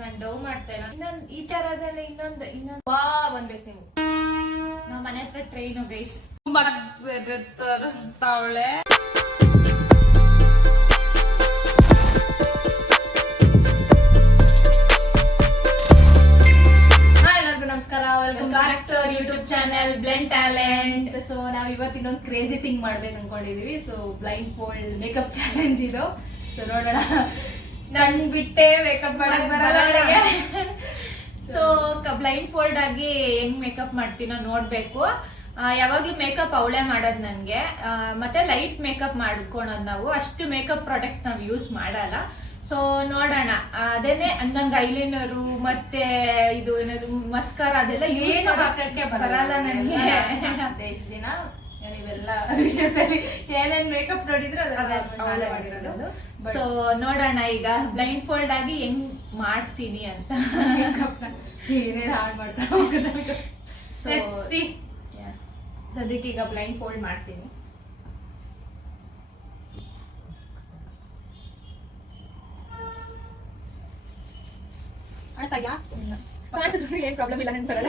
ನಾನು ಡವ್ ಮಾಡ್ತಾ ಇಲ್ಲ. ಇನ್ನೊಂದು ಈ ತರದಲ್ಲೇ ಇನ್ನೊಂದು ಬಂದ್ಬೇಕು ನೀವು. ನಾವ್ ಮನೆ ಹತ್ರ ಟ್ರೈನು ಗೈಸ್ ತೋರಿಸ್ತಾವಳೆ. ನಮಸ್ಕಾರ, welcome back to our YouTube channel Blend Talent. So ನಾವ್ ಇವತ್ತು ಇನ್ನೊಂದು ಕ್ರೇಜಿ ಥಿಂಗ್ ಮಾಡ್ಬೇಕು ಅನ್ಕೊಂಡಿದೀವಿ. So blindfold makeup challenge ಇದು. ಸೊ ನೋಡೋಣ, ನನ್ ಬಿಟ್ಟೆ ಮೇಕಪ್ ಮಾಡಕ್ ಬರಲ್ಲ. ಸೊ ಬ್ಲೈಂಡ್ ಫೋಲ್ಡ್ ಆಗಿ ಹೆಂಗ್ ಮೇಕಪ್ ಮಾಡ್ತೀನೋ ನೋಡ್ಬೇಕು. ಯಾವಾಗ್ಲೂ ಮೇಕಪ್ ಅವಳೇ ಮಾಡೋದ್ ನನ್ಗೆ. ಮತ್ತೆ ಲೈಟ್ ಮೇಕಪ್ ಮಾಡ್ಕೊಳೋದ್ ನಾವು. ಅಷ್ಟು ಮೇಕಪ್ ಪ್ರಾಡಕ್ಟ್ಸ್ ನಾವ್ ಯೂಸ್ ಮಾಡಲ್ಲ. ಸೊ ನೋಡೋಣ, ಅದೇನೆ ನಂಗೆ ಐಲೈನರು ಮತ್ತೆ ಇದು ಏನದು ಮಸ್ಕಾರ ಅದೆಲ್ಲ ಏನು ಹಾಕಕ್ಕೆ ಬರಲ್ಲ ನನಗೆ. ಎಷ್ಟು ದಿನ ನೀವೆಲ್ಲ ವಿಡಿಯೋಸ್ ಅಲ್ಲಿ ಏನೇನ್ ಮೇಕಪ್ ನೋಡಿದ್ರೆ ಅದೆಲ್ಲ ಮಾಡಿರೋದು. ಸೊ ನೋಡೋಣ ಈಗ ಬ್ಲೈಂಡ್ ಫೋಲ್ಡ್ ಆಗಿ ಹೆಂಗ್ ಮಾಡ್ತೀನಿ ಅಂತ. ಏನೇನು ಹಾಳು ಮಾಡ್ತಾರೆ. ಸದ್ಯಕ್ಕೆ ಈಗ ಬ್ಲೈಂಡ್ ಫೋಲ್ಡ್ ಮಾಡ್ತೀನಿ. ಏನ್ ಪ್ರಾಬ್ಲಮ್ ಇಲ್ಲ, ನೆನ್ಪು ಬರಲ್ಲ.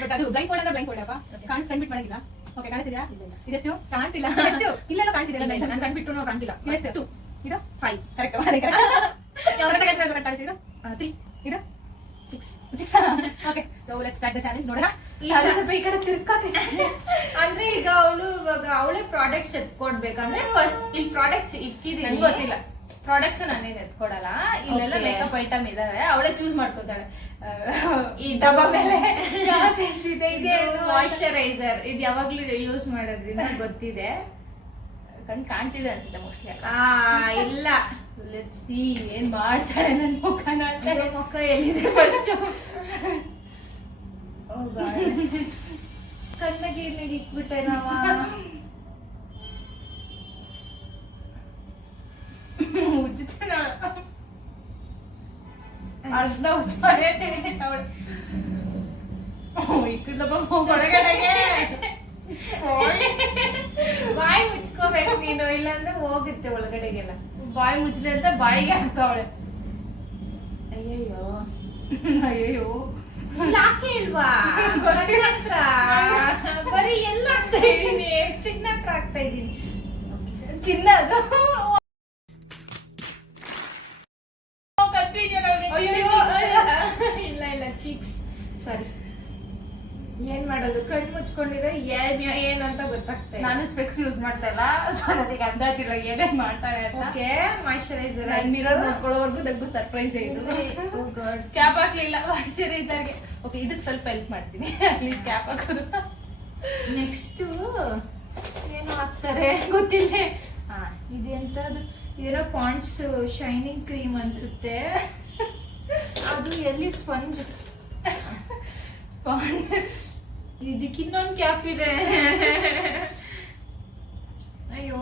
ಬಟ್ ಅದು ಬ್ಲೈಂಡ್ ಫೋಲ್ಡ್ ಅಂದ್ರೆ ಬ್ಲೈಂಡ್ ಫೋಲ್ಡ್ ಅಪ್ಪ ಕಾಣಿಸ್ ಕಣ್ಬಿಟ್ಟು ಮಾಡಂಗಿಲ್ಲ. ಓಕೆ, ಕಾಣಿಸ್ತಿದ್ಯಾ? ಇದೆಷ್ಟು ಕಾಣ್ತಿಲ್ಲ. ಎಷ್ಟು ಇಲ್ಲೆಲ್ಲ ಕಾಣ್ತಿದ್ದಿಲ್ಲ. ನಾನು ಕಣ್ಬಿಟ್ಟು ನಾವು ಕಾಣ್ತಿಲ್ಲ. ಇದೆಷ್ಟು? ಇದು 5 ಕರೆಕ್ಟ್. ಕಾಣಿಸ್ತಿದ್ದು 3 ಇದು 6. Okay, so let's start the challenge. ನೋಡೋಣ. ಸ್ವಲ್ಪ ಈ ಕಡೆ ತಿರ್ಕೋತೀನಿ. ಅಂದ್ರೆ ಈಗ ಅವಳೇ ಪ್ರಾಡಕ್ಟ್ಸ್ ಎತ್ಕೊಡ್ಬೇಕಂದ್ರೆ ಇಲ್ಲಿ ಪ್ರಾಡಕ್ಟ್ಸ್ ಇಕ್ಕಿದೀನಿ. ನಂಗೆ ಗೊತ್ತಿಲ್ಲ, ಪ್ರಾಡಕ್ಟ್ಸ್ ನಾನೇನು ಎತ್ಕೊಡಲ್ಲ. ಇಲ್ಲೆಲ್ಲ ಮೇಕಪ್ ಐಟಮ್ ಇದಾವೆ, ಅವಳೇ ಚೂಸ್ ಮಾಡ್ಕೋತಾಳೆ. ಈ ಡಬ್ಬ ಮೇಲೆ ಇದೇನು ಮಾಯಿಶ್ಚರೈಸರ್, ಇದು ಯಾವಾಗ್ಲೂ ಯೂಸ್ ಮಾಡೋದ್ರಿಂದ ಗೊತ್ತಿದೆ. ಕಣ್ ಕಾಣ್ತಿದೆ ಅನ್ಸುತ್ತೆ ಮೋಸ್ಟ್ಲಿ. ಇಲ್ಲ, ಲೆಟ್ಸ್ ಸಿ ಏನ್ ಮಾಡ್ತಾಳೆ ನನ್ ಮುಖನ. ಮುಖ ಎಲ್ಲಿದೆ ಫಸ್ಟ್? ಕಣ್ಣಿಗೆ ಇಟ್ಬಿಟ್ಟೆ ನಾವ. ಅರ್ಧ ಹುಚ್ಚಾರೆ ಅವಳು ಇಕ್ಕದಪ್ಪ ಹೊರಗಡೆಗೆ. ಬಾಯಿ ಮುಚ್ಕೋಬೇಕು ನೀನು, ಇಲ್ಲಾಂದ್ರೆ ಹೋಗುತ್ತೆ ಒಳಗಡೆಗೆಲ್ಲ. ಬಾಯಿ ಮುಚ್ಚಲಿ ಅಂತ ಬಾಯಿಗೆ ಹಾಕ್ತಾವಳೆ. ಅಯ್ಯಯ್ಯೋ ಅಯ್ಯೋ, ಯಾಕೆ ಇಲ್ವಾ? ಹತ್ರ ಬರೀ ಎಲ್ಲ ಆಗ್ತಾ ಇದೀನಿ, ಚಿನ್ನ ಹತ್ರ ಆಗ್ತಾ ಇದೀನಿ. ಚಿನ್ನ ಅದು ಇಲ್ಲ ಚೀಕ್ಸ್. ಸರಿ, ಏನ್ ಮಾಡೋದು? ಕಣ್ಣು ಮುಚ್ಕೊಂಡಿದ್ರೆ ಏನ್ ಅಂತ ಗೊತ್ತಾಗ್ತಾ. ನಾನು ಸ್ಪೆಕ್ಸ್ ಯೂಸ್ ಮಾಡ್ತಾ ಇಲ್ಲ, ಸೊ ನನಗೆ ಅಂದಾಜಿಲ್ಲ ಏನೇನ್ ಮಾಡ್ತಾರೆ ಅಂತ. ಓಕೆ, ಮಾಯಿಶ್ಚರೈಸರ್ ಮಿರರ್ ನೋಡ್ಕೊಳ್ಳೋವರೆಗೂ ನಂಗೂ ಸರ್ಪ್ರೈಸ್ ಆಯ್ತು. ಕ್ಯಾಪ್ ಹಾಕ್ಲಿಲ್ಲ ಮಾಯಿಶ್ಚರೈಸರ್ಗೆ. ಓಕೆ, ಇದಕ್ಕೆ ಸ್ವಲ್ಪ ಹೆಲ್ಪ್ ಮಾಡ್ತೀನಿ, ಅಟ್ಲೀಸ್ಟ್ ಕ್ಯಾಪ್ ಹಾಕೋದು. ನೆಕ್ಸ್ಟ್ ಏನು ಹಾಕ್ತಾರೆ ಗೊತ್ತಿಲ್ಲ. ಇದೆಂತದ್ದು, ಇರೋ ಪಾಂಡ್ಸ್ ಶೈನಿಂಗ್ ಕ್ರೀಮ್ ಅನ್ಸುತ್ತೆ. ಅದು ಎಲ್ಲಿ ಸ್ಪಂಜ್. ಇದಕ್ಕೆ ಇನ್ನೊಂದು ಕ್ಯಾಪ್ ಇದೆ. ಅಯ್ಯೋ,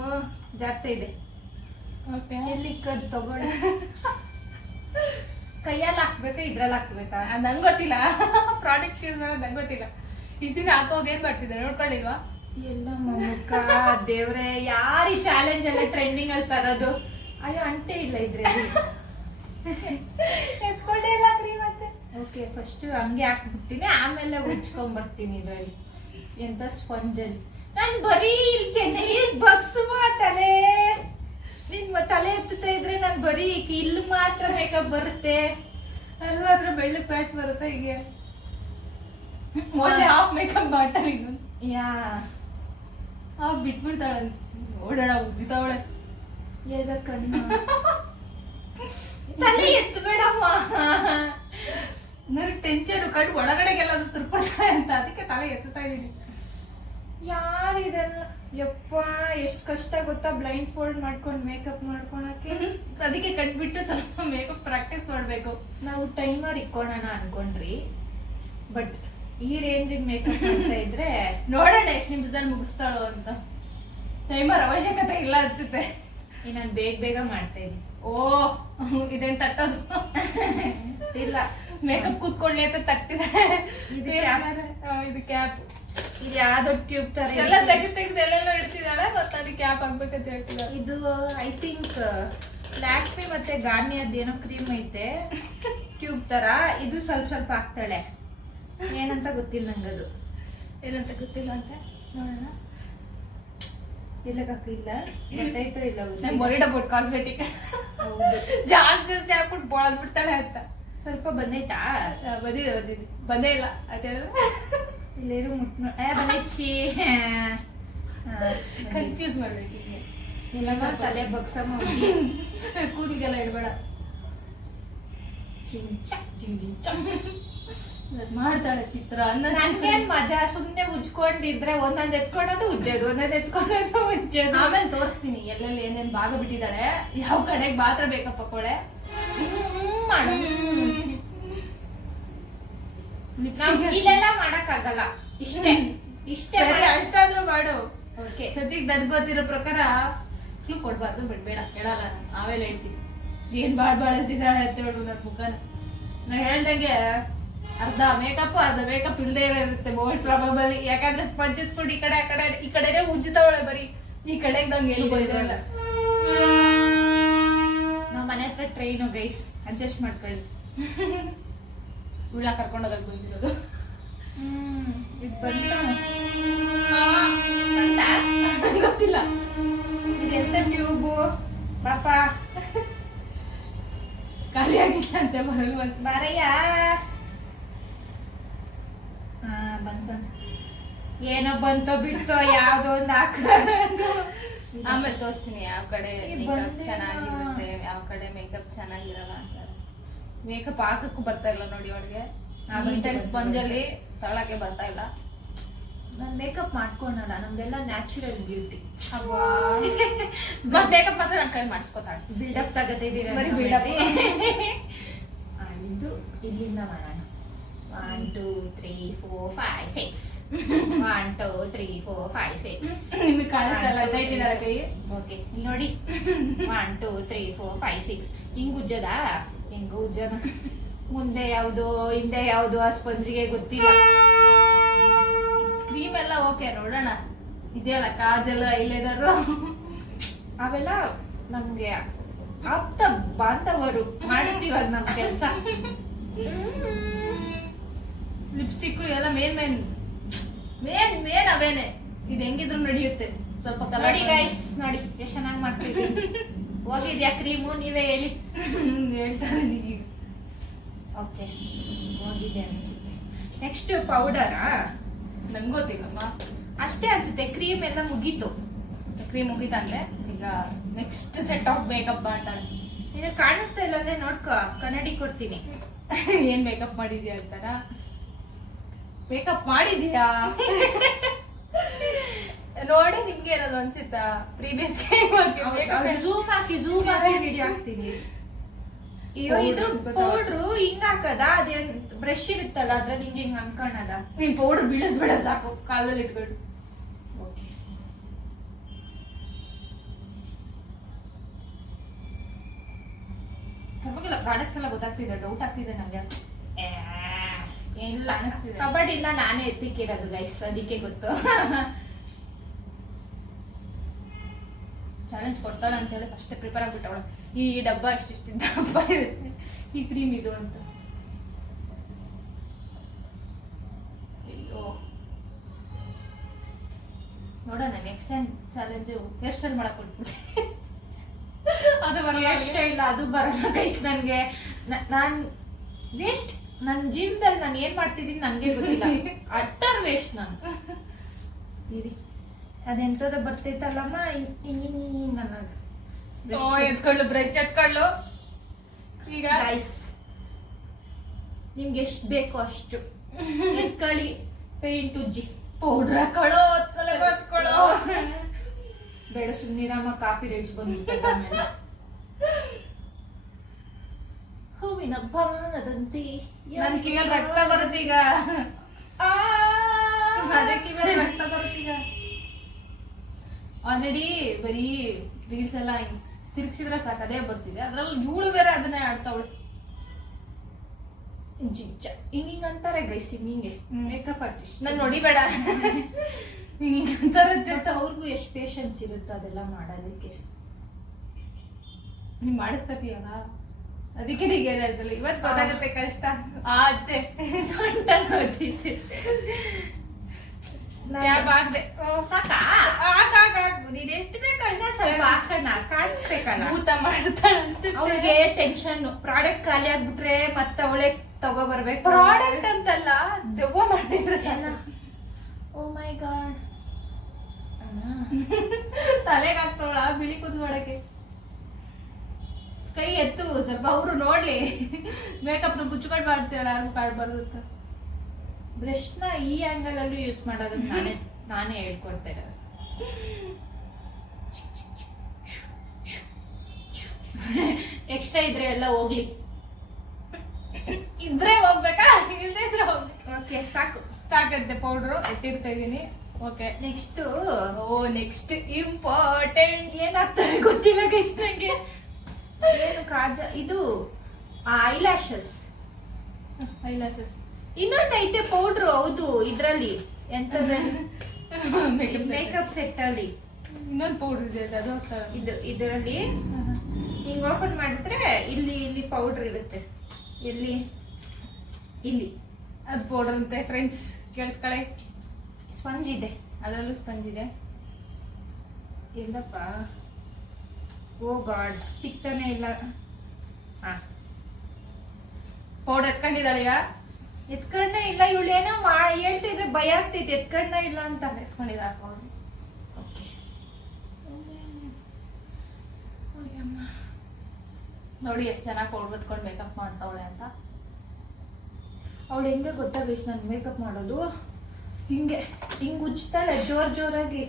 ಜಾಗ್ತಾ ಇದೆ. ಎಲ್ಲಿ ಕದ್ದು ತಗೊಳ್ಳಿ. ಕೈಯಲ್ಲಿ ಹಾಕ್ಬೇಕಾ ಇದ್ರಲ್ಲಿ ಹಾಕ್ಬೇಕಾ? ನಂಗೆ ಗೊತ್ತಿಲ್ಲ, ಪ್ರಾಡಕ್ಟ್ ಯೂಸ್ ಮಾಡೋದು ನಂಗೆ ಗೊತ್ತಿಲ್ಲ. ಇಷ್ಟು ದಿನ ಹಾಕೋಗಿ ಏನ್ ಮಾಡ್ತಿದ್ದೆ ನೋಡ್ಕೊಳ್ಳಿಲ್ವಾ? ಎಲ್ಲ ಮುಖ ದೇವ್ರೆ, ಯಾರು ಈ ಚಾಲೆಂಜ್ ಎಲ್ಲ ಟ್ರೆಂಡಿಂಗ್ ಅಲ್ಲಿ ತರೋದು? ಅಯ್ಯೋ, ಅಂಟೇ ಇಲ್ಲ ಇದ್ರಲ್ಲಿ. ಎತ್ಕೊಂಡೇ ಇಲ್ಲ ಕ್ರೀಮ್ ಮತ್ತೆ. ಓಕೆ, ಫಸ್ಟ್ ಹಂಗೆ ಹಾಕ್ಬಿಡ್ತೀನಿ, ಆಮೇಲೆ ಉಜ್ಕೊಂಡ್ ಬರ್ತೀನಿ ಇದ್ರಲ್ಲಿ. ಎಂತ ಸ್ಪಂಜಲ್ಲಿ ನಾನು ಬರೀ ಕೆನ್ನೆ ಬಗ್ಸುವ ತಲೆ. ನಿನ್ ತಲೆ ಎತ್ತುತ್ತಾ ಇದ್ರೆ ನಾನು ಬರೀ ಇಲ್ಲಿ ಮಾತ್ರ ಮೇಕಪ್ ಬರುತ್ತೆ ಅಲ್ವಾ? ಅದ್ರ ಬೆಳ್ಳಕ್ ಪ್ಯಾಚ್ ಬರುತ್ತೆ. ಹೀಗೆ ಮೋಸ್ಟ್ಲಿ ಹಾಫ್ ಮೇಕಪ್ ಮಾಡ್ತಾಳೆ. ಇನ್ನು ಹಾಫ್ ಬಿಟ್ಬಿಡ್ತಾಳೆ ಅನ್ಸುತ್ತೆ. ನೋಡೋಣ, ಉಜ್ಜಿತಾವಳೆ. ಕಣ್ಣು ತಲೆ ಎತ್ತು ಬೇಡಮ್ಮ. ನನಗೆ ಟೆನ್ಷನ್, ಕಣ್ಣು ಒಳಗಡೆಗೆಲ್ಲಾದ್ರೂ ತಿರ್ಕೊಳ್ತಾಳೆ ಅಂತ, ಅದಕ್ಕೆ ತಲೆ ಎತ್ತುತ್ತಾ ಇದೀನಿ. ಯಾರಿದೆಲ್ಲ ಯಪ್ಪ, ಎಷ್ಟು ಕಷ್ಟ ಗೊತ್ತಾ ಬ್ಲೈಂಡ್ ಫೋಲ್ಡ್ ಮಾಡ್ಕೊಂಡು ಮೇಕಪ್ ಮಾಡ್ಕೊಳಕ್ಕೆ. ಅದಕ್ಕೆ ಕಟ್ಬಿಟ್ಟು ಸ್ವಲ್ಪ ಮೇಕಪ್ ಪ್ರಾಕ್ಟೀಸ್ ಮಾಡ್ಬೇಕು. ನಾವು ಟೈಮರ್ ಇಕ್ಕೋಣ ಅನ್ಕೊಂಡ್ರಿ, ಬಟ್ ಈ ರೇಂಜಿಗೆ ಮೇಕಪ್ ಮಾಡ್ತಾ ಇದ್ರೆ ನೋಡೋಣ ಎಷ್ಟು ನಿಮಿಷದಲ್ಲಿ ಮುಗಿಸ್ತಾಳೋ ಅಂತ. ಟೈಮರ್ ಅವಶ್ಯಕತೆ ಇಲ್ಲ ಅನ್ಸುತ್ತೆ. ನಾನು ಬೇಗ ಮಾಡ್ತಾ ಇದ್ದೀನಿ. ಓ, ಇದೇನ್ ತಟ್ಟೋದು ಇಲ್ಲ, ಮೇಕಪ್ ಕೂತ್ಕೊಳ್ಳಿ ಅಂತ ತಟ್ಟಿದ್ದಾರೆ. ಇದು ಕ್ಯಾಪ್. ಇದು ಯಾವ್ದೋ ಟ್ಯೂಬ್ ತರ ಎಲ್ಲ ತೆಗೆದು ಎಲ್ಲೆಲ್ಲ ಇಡ್ತಿದ್ದಾಳೆ, ಮತ್ತೆ ಅದಕ್ಕೆ ಕ್ಯಾಪ್ ಹಾಕ್ಬೇಕಂತ ಹೇಳ್ತಿದ್ದಾಳೆ. ಇದು ಐ ಥಿಂಕ್ ಲ್ಯಾಕ್ಮಿ ಮತ್ತೆ ಗಾರ್ನಿಯರ್ದು ಏನೋ ಕ್ರೀಮ್ ಐತೆ. ಟ್ಯೂಬ್ ತರ ಇದು ಸ್ವಲ್ಪ ಸ್ವಲ್ಪ ಹಾಕ್ತಾಳೆ. ಏನಂತ ಗೊತ್ತಿಲ್ಲ ನಂಗದು. ಏನಂತ ಗೊತ್ತಿಲ್ಲ ಅಂತ ನೋಡೋಣ. ಇಲ್ಲ ಗೊತ್ತಾಯ್ತೋ ಇಲ್ಲ. ಮೊರಿಡ ಬೋಟ್ ಕಾಸ್ಮೆಟಿಕ್ ಜಾಸ್ತಿ ಹಾಕ್ಬಿಟ್ಟು ಬೋಳದ್ ಬಿಡ್ತಾಳೆ ಅಂತ. ಸ್ವಲ್ಪ ಬಂದೈತಾ? ಬಂದೇ ಇಲ್ಲ ಅಂತ ಹೇಳಿದ್ರೆ ಇಲ್ಲೇರು ಬಂದೈಚಿ. ಕನ್ಫ್ಯೂಸ್ ಮಾಡ್ಬೇಕು. ಇಲ್ಲ ತಲೆ ಬಗ್ಸಮ್ಮ ಕೂದಲಿಗೆಲ್ಲ ಇಡಬೇಡ. ಮಾಡ್ತಾಳೆ ಚಿತ್ರ ನನ್ಗೇನ್ ಮಜಾ. ಸುಮ್ನೆ ಉಜ್ಕೊಂಡಿದ್ರೆ ಒಂದೊಂದ್ ಎತ್ಕೊಳೋದು ಉಜ್ಜೋದು, ಒಂದೊಂದ್ ಎತ್ಕೊಳೋದು ಉಜ್ಜೋದು. ಆಮೇಲೆ ತೋರಿಸ್ತೀನಿ ಎಲ್ಲೆಲ್ಲಿ ಏನೇನ್ ಭಾಗ ಬಿಟ್ಟಿದ್ದಾಳೆ, ಯಾವ ಕಡೆಗೆ ಮಾತ್ರ ಬೇಕಪ್ಪ ಕೊಳೆ. ಇಲ್ಲೆಲ್ಲ ಮಾಡಕ್ ಆಗಲ್ಲ. ಇಷ್ಟೇ ಅಷ್ಟಾದ್ರೂ ಮಾಡು. ಓಕೆ. ಸದ್ಯಕ್ಕೆ ನನ್ಗೆ ಗೊತ್ತಿರೋ ಪ್ರಕಾರ ಕ್ಲೂ ಕೊಡ್ಬಾರ್ದು. ಬೇಡ ಹೇಳಲ್ಲ ನಾನು. ಆಮೇಲೆ ಹೇಳ್ತೀನಿ ಏನ್ ಬಳಸಿದಾಳೆ ಅಂತ ಹೇಳು ನನ್ನ ಮುಖನ. ನಾ ಹೇಳ್ದಂಗೆ ಅರ್ಧ ಮೇಕಪ್ ಇಲ್ಲದೆ ಇರುತ್ತೆ ಮೋಸ್ಟ್ ಪ್ರಾಬಬಲಿ. ಯಾಕಂದ್ರೆ ಸ್ಪಂಜ್ ಎತ್ಕೊಂಡು ಈ ಕಡೆನೇ ಉಜ್ಜುತ್ತವಳೆ ಬರೀ. ಈ ಕಡೆಗೆ ನಂಗೆ ಏನು ಬಂದಿಲ್ಲ. ನಾವ್ ಮನೆ ಹತ್ರ ಟ್ರೈನು ಗೈಸ್, ಅಡ್ಜಸ್ಟ್ ಮಾಡ್ಕೊಳ್ಳಿ. ಉಳ್ಳ ಕರ್ಕೊಂಡೋಗಕ್ ಬಂದಿರೋದು. ಇದು ಬಂತ ಗೊತ್ತಿಲ್ಲ. ಇದೆಂತ ಟ್ಯೂಬು ಪಾಪ ಖಾಲಿ ಆಗಿಲ್ಲ ಅಂತೆ ಬರಲ್ ಬಂತ. ಬಾರಯ್ಯ. ಬಂತ ಏನೋ ಬಂತೋ ಬಿಡ್ತೋ ಯಾವ್ದೋ ಒಂದು ಹಾಕ. ಆಮೇಲೆ ತೋರಿಸ್ತೀನಿ ಯಾವ ಕಡೆ ಮೇಕಪ್ ಚೆನ್ನಾಗಿರುತ್ತೆ, ಯಾವ ಕಡೆ ಮೇಕಪ್ ಚೆನ್ನಾಗಿರಲ್ಲ ಅಂತ. ಮೇಕಪ್ ಹಾಕಕ್ಕೂ ಬರ್ತಾ ಇಲ್ಲ ನೋಡಿ ಅವಳಿಗೆ. ನೀಟಾಗಿ ಸ್ಪಂಜಲ್ಲಿ ತಳಕ್ಕೆ ಬರ್ತಾ ಇಲ್ಲ. ನಾನು ಮೇಕಪ್ ಮಾಡ್ಕೊಳಲ್ಲ, ನಮ್ದೆಲ್ಲ ನ್ಯಾಚುರಲ್ ಬ್ಯೂಟಿ. ಮೇಕಪ್ ಮಾತ್ರ ನನ್ನ ಕೈ ಮಾಡಿಸ್ಕೊತಾಳೆ. ಬಿಲ್ಡಪ್ ತಗತಿದ್ದೀವಿ. ಇದು ಇಲ್ಲಿಂದ ಮಾಡೋಣ. 1 2 3 4 5 6 1 2 3 4 5 6. ನಿಮಗೆ ಕಾಣಿಸ್ತಲ್ಲ ಜೈಟಿನ ಕೈ. ಓಕೆ ನೋಡಿ. 1 2 3 4 5 6 ಹಿಂಗ್ ಉಜ್ಜದ. ಹೆಂಗ ಉಜ್ಜನ? ಮುಂದೆ ಯಾವ್ದು ಹಿಂದೆ ಯಾವ್ದು ಆ ಸ್ಪಂಜಿಗೆ ಗೊತ್ತಿಲ್ಲ. ಕ್ರೀಮ್ ಎಲ್ಲ ಓಕೆ ನೋಡೋಣ. ಇದೆಯಲ್ಲ ಕಾಜಲ್ ಐಲೈನರ್ ಅವೆಲ್ಲ ನಮ್ಗೆ ಆಪ್ತ ಬಾಂಧವರು ಮಾಡುತ್ತೀವಲ್ಲ ನಮ್ ಕೆಲ್ಸ. ಲಿಪ್ಸ್ಟಿಕ್ ಎಲ್ಲ ಮೇನ್ ಅವೇನೆ. ಇದು ಹೆಂಗಿದ್ರು ನಡೆಯುತ್ತೆ. ಸ್ವಲ್ಪ ನೋಡಿ ಗೈಸ್, ನೋಡಿ ಎಷ್ಟು ಚೆನ್ನಾಗಿ ಮಾಡ್ತೀವಿ. ಹೋಗಿದ್ಯಾ ಕ್ರೀಮು? ನೀವೇ ಹೇಳಿ. ಹೇಳ್ತಾರೆ ನೀವೀಗ. ಓಕೆ ಹೋಗಿದೆ ಅನ್ಸುತ್ತೆ. ನೆಕ್ಸ್ಟ್ ಪೌಡರಾ? ನಂಗೆ ಗೊತ್ತಿಲ್ಲಮ್ಮ. ಅಷ್ಟೇ ಅನ್ಸುತ್ತೆ. ಕ್ರೀಮ್ ಎಲ್ಲ ಮುಗೀತು. ಕ್ರೀಮ್ ಮುಗೀತಂದ್ರೆ ಈಗ ನೆಕ್ಸ್ಟ್ ಸೆಟ್ ಆಫ್ ಮೇಕಪ್ ಮಾಡ್ತಾಳೆ. ನೀನು ಕಾಣಿಸ್ತಾ ಇಲ್ಲ ಅಂದ್ರೆ ನೋಡ್ಕೊ, ಕನ್ನಡಿ ಕೊಡ್ತೀನಿ. ಏನ್ ಮೇಕಪ್ ಮಾಡಿದ್ಯಾ ಅಂತಾರ? ಮೇಕಪ್ ಮಾಡಿದ್ಯಾ ನೋಡಿ. ನಿಮ್ಗೆ ಏನಾದ್ರು ಅನ್ಸುತ್ತಾ? ಪ್ರೀವಿಯಸ್ ಝೂಮ್ ಹಾಕಿ ವಿಡಿಯೋ ಹಾಕ್ತೀನಿ. ಇದು ಪೌಡ್ರು ಹಿಂಗ್ ಹಾಕದ? ಅದೇನ್ ಬ್ರಷ್ ಇರುತ್ತಲ್ಲ ಅದ್ರಲ್ಲಿ ಹಿಂಗ್ ಅನ್ಕೋಣದ? ನೀನ್ ಪೌಡರ್ ಬೀಳಿಸ್ಬೇಡ ಸಾಕು, ಕಾಲದಲ್ಲಿ ಇಟ್ಕೊಂಡು. ಪರವಾಗಿಲ್ಲ. ಪ್ರಾಡಕ್ಟ್ಸ್ ಎಲ್ಲ ಗೊತ್ತಾಗ್ತಿದೆ. ಡೌಟ್ ಆಗ್ತಿದೆ ನಂಗೆ. ಇಲ್ಲ ಅನಿಸ್ತಿದೆ. ಕಬಡ್ಡಿಯಿಂದ ನಾನೇ ಎತ್ತಿಕ್ಕಿರೋದು ಗೈಸ್, ಅದಕ್ಕೆ ಗೊತ್ತು. ಚಾಲೆಂಜ್ ಕೊಡ್ತಾಳೆ ಅಂತ ಹೇಳಿ ಫಸ್ಟ್ ಪ್ರಿಪೇರ್ ಆಗ್ಬಿಟ್ಟವಳು. ಈ ಡಬ್ಬ ಇಷ್ಟಿಷ್ಟು ದಪ್ಪ ಇರುತ್ತೆ, ಈ ಕ್ರೀಮ್ ಇದು ಅಂತ. ಅಯ್ಯೋ ನೋಡೋಣ next time challenge hair style ಮಾಡಕ್ ಕೊಟ್ಬಿಟ್ಟೆ. ಅದು ಹೇರ್ ಸ್ಟೈಲ್ ಅದು ಬರಲ್ಲ ಗೈಸ್ ನನ್ಗೆ. ನಾನ್ ವೇಸ್ಟ್. ನನ್ನ ಜೀವನದಲ್ಲಿ ನಾನು ಏನ್ ಮಾಡ್ತಿದ್ದೀನಿ ನನ್ಗೆ ಗೊತ್ತಿಲ್ಲ. ಅಟ್ಟರ್ ವೇಸ್ಟ್ ನಾನು. ಅದೆಂತದ ಬರ್ತೈತಲ್ಲಮ್ಮ ಎತ್ಕೊಳ್ಳು, ಬ್ರಷ್ ಎತ್ಕೊಳ್ಳು. ಈಗ ರೈಸ್ ನಿಮ್ಗೆ ಎಷ್ಟು ಬೇಕೋ ಅಷ್ಟು ಎತ್ಕೊಳ್ಳಿ. ಪೇಂಟ್ ಉಜ್ಜಿ, ಪೌಡ್ರ್ ಹಾಕೊಳ್ಳೋ, ತಲೆ ಹಚ್ಕೊಳ್ಳೋ. ಬೇಡ ಸುಮ್ಮನಿರಮ್ಮ, ಕಾಪಿ ರೈಟ್ಸ್ ಬಂದ್ಬಿಟ್ಟೆ. ಆಮೇಲೆ ಹೂವಿನ ಬಾಣದಂತೆ ನನ್ ಕಿವಿಯಲ್ಲಿ ರಕ್ತ ಬರುತ್ತೀಗ. ಅದೇ ಕಿವಿಯಲ್ಲಿ ರಕ್ತ ಬರುತ್ತೀಗ. ಆಲ್ರೆಡಿ ಬರೀ ರೀಲ್ಸ್ ಎಲ್ಲ ತಿರ್ಗಿಸಿದ್ರೆ ಸಾಕು ಅದೇ ಬರ್ತಿದೆ. ಅದ್ರಲ್ಲಿ ಇವಳು ಬೇರೆ ಅದನ್ನೇ ಆಡ್ತಾವಳು. ಹಿಂಗಿಂಗ್ ಅಂತಾರೆ ಗೈಸ್. ಹಿಂಗೆ ಮೇಕಪ್ ಆರ್ಟಿಸ್ಟ್. ನಾನು ನೋಡಿಬೇಡ. ಹಿಂಗಿಂಗ್ ಅಂತಾರೆ. ಅವ್ರಿಗೂ ಎಷ್ಟು ಪೇಷನ್ಸ್ ಇರುತ್ತೆ ಅದೆಲ್ಲ ಮಾಡೋದಕ್ಕೆ. ನೀನ್ ಮಾಡಿಸ್ಕತೀಯಲ್ಲ. ಅದಕ್ಕೆ ನಿಂಗೆ ಏನಾಯ್ತಲ್ಲ ಇವತ್ತು ಗೊತ್ತಾಗುತ್ತೆ ಕಷ್ಟ ಅತ್ತೆ ಸೊಂಟ ನೋಡ್ತಿದ್ದೆ ಕ್ಯಾಬ್ ಆಗ್ದೆ ಸಾಕಾ ನೀನ್ ಎಷ್ಟು ಬೇಕಣ್ಣ ಸ್ವಲ್ಪ ಹಾಕೋಣ ಕಾಣಿಸ್ಬೇಕಲ್ಲ ಊಟ ಮಾಡ್ತಾಳೆ ಅನ್ಸುತ್ತೆ ಅವಳಿಗೆ ಟೆನ್ಷನ್ ಪ್ರಾಡಕ್ಟ್ ಖಾಲಿ ಆಗ್ಬಿಟ್ರೆ ಮತ್ತೆ ಅವಳೆ ತಗೋ ಬರ್ಬೇಕು ಪ್ರಾಡಕ್ಟ್ ಅಂತಲ್ಲ ದೆವ್ವ ಮಾಡಿದ್ರೆ ಓ ಮೈ ಗಾಡ್ ತಲೆಗೆ ಹಾಕ್ತಾವಳ ಬಿಳಿ ಕೂದ್ ಮಾಡಕ್ಕೆ ಕೈ ಎತ್ತು ಸ್ವಲ್ಪ ಅವರು ನೋಡ್ಲಿ ಮೇಕಪ್ ನ ಮುಚ್ಕೊಂಡು ಮಾಡ್ತೀರಲ್ಲ ಯಾರು ಕಾಡ್ಬಾರ್ದು ಅಂತ ಬ್ರಷ್ ನ ಈ ಆಂಗಲ್ ಅಲ್ಲೂ ಯೂಸ್ ಮಾಡೋದನ್ನ ನಾನೇ ಹೇಳ್ಕೊಡ್ತಾ ಇರೋದು ಎಕ್ಸ್ಟ್ರಾ ಇದ್ರೆ ಎಲ್ಲ ಹೋಗ್ಲಿ ಇದ್ರೆ ಹೋಗ್ಬೇಕಾ ಇಲ್ದೇ ಇದ್ರೆ ಹೋಗ್ಬೇಕು ಓಕೆ ಸಾಕು ಸಾಕಂತೆ ಪೌಡ್ರು ಎತ್ತಿಡ್ತಾ ಇದೀನಿ ಓಕೆ ನೆಕ್ಸ್ಟ್ ಓ ನೆಕ್ಸ್ಟ್ ಇಂಪಾರ್ಟೆಂಟ್ ಏನಾಗ್ತಾರೆ ಗೊತ್ತಿಲ್ಲ ಗೈಸ್ ನಂಗೆ ಏನು ಕಾಜ ಇದು ಐಲ್ಯಾಶಸ್ ಐಲಾಸಸ್ ಇನ್ನೊಂದು ಐತೆ ಪೌಡ್ರು ಹೌದು ಇದ್ರಲ್ಲಿ ಎಂತದ್ರಲ್ಲಿ ಮೇಕಪ್ ಸೆಟ್ ಅಲ್ಲಿ ಇನ್ನೊಂದು ಪೌಡರ್ ಇದೆ ಅದು ಹಾಕ್ತಾಳೆ ಇದರಲ್ಲಿ ಹಿಂಗ್ ಓಪನ್ ಮಾಡಿದ್ರೆ ಇಲ್ಲಿ ಪೌಡರ್ ಇರುತ್ತೆ ಎಲ್ಲಿ ಇಲ್ಲಿ ಅದು ಪೌಡರ್ ಅಂತೆ ಫ್ರೆಂಡ್ಸ್ ಕೇಳಿಸ್ಕಳೆ ಸ್ಪಂಜ್ ಇದೆ ಅದರಲ್ಲೂ ಸ್ಪಂಜ್ ಇದೆ ಎಲ್ಲಪ್ಪ ಓ ಗಾಡ್ ಸಿಗ್ತಾನೆ ಇಲ್ಲ ಹಾ ಪೌಡರ್ ಎತ್ಕೊಂಡಿದ್ದಾಳೆಯ ಎತ್ಕೊಂಡೇ ಇಲ್ಲ ಇವಳು ಏನೋ ಹೇಳ್ತಿದ್ರೆ ಭಯ ಆಗ್ತೈತೆ ಎತ್ಕೊಂಡ ಇಲ್ಲ ಅಂತ ಎತ್ಕೊಂಡಿದ್ದಾಳೆ ಪೌಡರ್ ನೋಡಿ ಎಷ್ಟು ಚೆನ್ನಾಗಿ ಪೌಡರ್ ಎತ್ಕೊಂಡು ಮೇಕಪ್ ಮಾಡ್ತಾವಳೆ ಅಂತ ಅವಳು ಹೆಂಗೆ ಗೊತ್ತಾಗೈಸ್ ನಾನು ಮೇಕಪ್ ಮಾಡೋದು ಹಿಂಗ್ ಉಜ್ತಾಳೆ ಜೋರಾಗಿ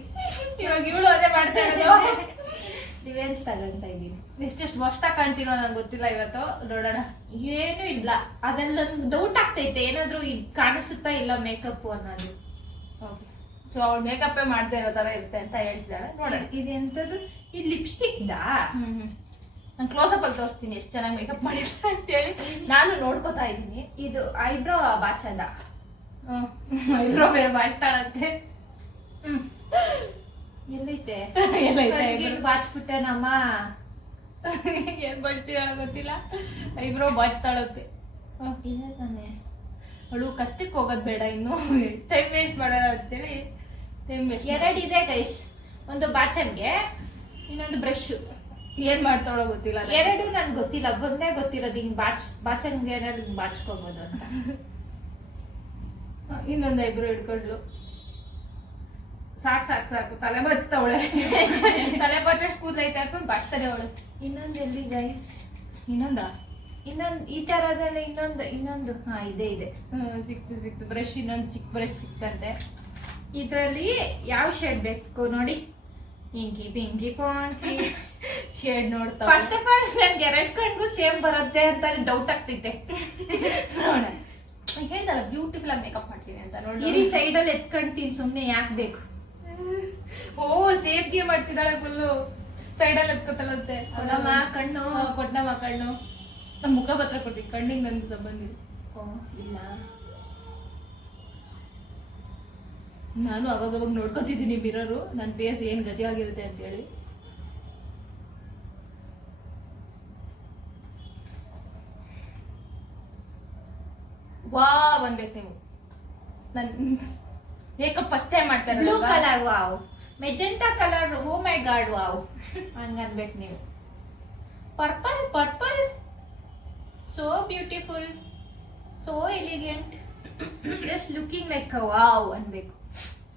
ಇವಾಗ ಇವಳು ಅದೇ ಮಾಡ್ತಾ ಇರೋದು ರಿವೆಂಜ್ ತಗಂತ ಇದೀನಿ ಎಷ್ಟೆಷ್ಟು ಮಸ್ತ ಕಾಣ್ತೀನೋ ನಂಗೆ ಗೊತ್ತಿಲ್ಲ ಇವತ್ತು ನೋಡೋಣ ಏನು ಇಲ್ಲ ಅದೆಲ್ಲ ಡೌಟ್ ಆಗ್ತೈತೆ ಏನಾದ್ರು ಕಾಣಿಸುತ್ತಾ ಇಲ್ಲ ಮೇಕಪ್ ಅನ್ನೋದು ಸೊ ಅವಳು ಮೇಕಪ್ಪೇ ಮಾಡ್ತಾ ಇರೋ ತರ ಇರುತ್ತೆ ಅಂತ ಹೇಳ್ತಿದ್ದಾಳೆ ನೋಡೋಣ ಇದೆಂತದ್ದು ಇದು ಲಿಪ್ಸ್ಟಿಕ್ ದಾ ನಾನು ಕ್ಲೋಸಪ್ ಅಲ್ಲಿ ತೋರಿಸ್ತೀನಿ ಎಷ್ಟು ಚೆನ್ನಾಗಿ ಮೇಕಪ್ ಮಾಡಿರ್ತಾರೆ ಅಂತೇಳಿ ನಾನು ನೋಡ್ಕೋತಾ ಇದ್ದೀನಿ ಇದು ಐಬ್ರೋ ಬಾಚದ ಐಬ್ರೋ ಬೇರೆ ಬಾಯಿಸ್ತಾಳಂತೆ ಎಲ್ಲೈತೆ ಎಲ್ಲೈತೆ ಬಾಚ್ಬಿಟ್ಟೆ ನಮ್ಮ ಏನ್ ಬಾಚ್ತಿದಾಳ ಗೊತ್ತಿಲ್ಲ ಐಬ್ರೋ ಬಾಚ್ತಾಳಂತೆ ಇದೆ ತಾನೆ ಅವಳು ಕಷ್ಟಕ್ಕೆ ಹೋಗೋದು ಬೇಡ ಇನ್ನು ಟೈಮ್ ವೇಸ್ಟ್ ಮಾಡೋಣ ಅಂತೇಳಿ ಟೈಮ್ ವೇಸ್ಟ್ ಎರಡಿದೆ ಗೈಸ್ ಒಂದು ಬಾಚನ್ಗೆ ಇನ್ನೊಂದು ಬ್ರಷ್ ಏನ್ ಮಾಡ್ತಾಳೋ ಗೊತ್ತಿಲ್ಲ ಎರಡು ನನ್ಗೆ ಗೊತ್ತಿಲ್ಲ ಬಂದೇ ಗೊತ್ತಿರೋದು ಹಿಂಗ್ ಬಾಚನ್ಗೆ ಏನಾದ್ರು ಹಿಂಗ್ ಬಾಚ್ಕೋಬಹುದು ಅಂತ ಇನ್ನೊಂದು ಐಬ್ರೋ ಹಿಡ್ಕೊಂಡ್ಲು ಸಾಕು ಸಾಕು ಸಾಕು ತಲೆ ಬಚ್ತಾವಳೆ ತಲೆ ಬಚ್ಚಷ್ಟು ಕೂದಲೈತೆ ಹಾಕೊಂಡು ಬಾಚ್ತಾನೆ ಅವಳು ಇನ್ನೊಂದು ಎಲ್ಲಿ ಗೈಸ್ ಇನ್ನೊಂದ ಇನ್ನೊಂದು ಈ ತರದಲ್ಲಿ ಇನ್ನೊಂದು ಹಾ ಇದೆ ಸಿಕ್ತು ಬ್ರಷ್ ಇನ್ನೊಂದು ಚಿಕ್ಕ ಬ್ರಷ್ ಸಿಕ್ತಂತೆ ಇದ್ರಲ್ಲಿ ಯಾವ ಶೇಡ್ ಬೇಕು ನೋಡಿ ಪಿಂಕಿ ಪಾಂಕಿ ಶೇಡ್ ನೋಡ್ತಾ ಫಸ್ಟ್ ಆಫ್ ಆಲ್ ನನ್ಗೆ ಎರಡ್ ಕಣ್ಗೂ ಸೇಮ್ ಬರುತ್ತೆ ಅಂತ ಡೌಟ್ ಆಗ್ತೈತೆ ನೋಡ ಹೇಳ್ದಲ್ಲ ಬ್ಯೂಟಿಫುಲ್ ಆಗಿ ಮೇಕಪ್ ಮಾಡ್ತೀನಿ ಅಂತ ನೋಡಿ ಇರಿ ಸೈಡ್ ಅಲ್ಲಿ ಎತ್ಕೊಂತೀನಿ ಸುಮ್ನೆ ಯಾಕೆ ಬೇಕು ಓ ಸೇಫ್ಗೆ ಮಾಡ್ತಿದ್ದಾಳೆ ಫುಲ್ಲು ಸೈಡಲ್ಲಿ ಎತ್ಕೊತಾಳಂತೆ ಕೊಡಮ್ಮ ಕಣ್ಣು ಕೊಟ್ಟಮ್ಮ ಕಣ್ಣು ನಮ್ಮ ಮುಖ ಪತ್ರ ಕೊಡ್ತೀನಿ ಕಣ್ಣಿಗೆ ನನ್ಗೆ ಸಂಬಂಧ ಇಲ್ಲ ನಾನು ಅವಾಗ ನೋಡ್ಕೊತಿದ್ದೀನಿ ಮಿರರು ನನ್ನ ಫೇಸ್ ಏನ್ ಗತಿ ಆಗಿರುತ್ತೆ ಅಂತೇಳಿ ವಾ ಬಂದ್ಬೇಕು ನೀವು ನನ್ ಮೇಕಪ್ ಫಸ್ಟ್ ಟೈಮ್ ಮಾಡ್ತಾರೆ blue colour wow magenta colour oh my God wow ಹಂಗನ್ಬೇಕು ನೀವು purple so beautiful so elegant just looking like wow ಅನ್ಬೇಕು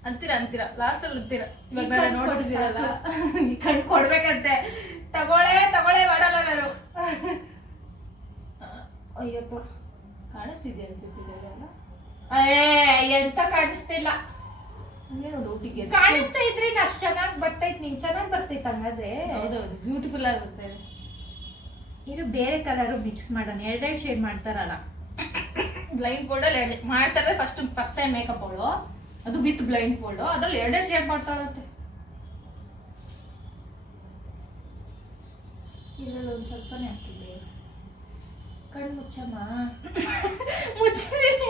ಅಂತೀರಾ ಲಾಸ್ಟ್ ಅಲ್ಲಿ ಅಂತೀರಾ ಇವಾಗ ಈ ನಾನು ಕಣ್ ನೋಡ್ತಿದ್ದೀರಲ್ಲ ಈ ಕಣ್ ಕೊಡ್ಬೇಕಂತೆ ತಗೊಳೆ ಮಾಡಲ್ಲ ನಾನು ಅಯ್ಯಪ್ಪ ಕಾಣಿಸ್ತಿದ್ಯಾ ಅನ್ಸುತ್ತಿದೆಯಲ್ಲ ಎಂತ ಕಾಣಿಸ್ತಿಲ್ಲ ಹಂಗೆ ನೋಡು ಊಟಿಗೆ ಕಾಣಿಸ್ತಾ ಇದ್ರಿ ಅಷ್ಟ್ ಚೆನ್ನಾಗ್ ಬರ್ತೈತ್ ನಿಂಗ್ ಚೆನ್ನಾಗ್ ಬರ್ತೈತ್ ಹಂಗಾದ್ರೆ ಹೌದೌದು ಬ್ಯೂಟಿಫುಲ್ ಆಗುತ್ತೆ ಇದು ಬೇರೆ ಕಲರ್ ಮಿಕ್ಸ್ ಮಾಡೋಣ ಎರಡೆರಡು ಶೇಡ್ ಮಾಡ್ತಾರಲ್ಲ ಬ್ಲೈಂಡ್ ಫೋಲ್ಡಲ್ಲಿ ಮಾಡ್ತಾರೆ ಫಸ್ಟ್ ಟೈಮ್ ಮೇಕಪ್ ಅವಳು ಅದು ವಿತ್ ಬ್ಲೈಂಡ್ ಫೋಲ್ಡ್ ಅದ್ರಲ್ಲಿ ಎರಡೇ ಶೇಡ್ ಮಾಡ್ತಾಳಂತೆ ಇದ್ರಲ್ಲಿ ಒಂದ್ ಸ್ವಲ್ಪನೇ ಹಾಕಿದ್ದೆ ಕಣ್ಣು ಮುಚ್ಚಮ್ಮ ಮುಚ್ಚಿದೀನಿ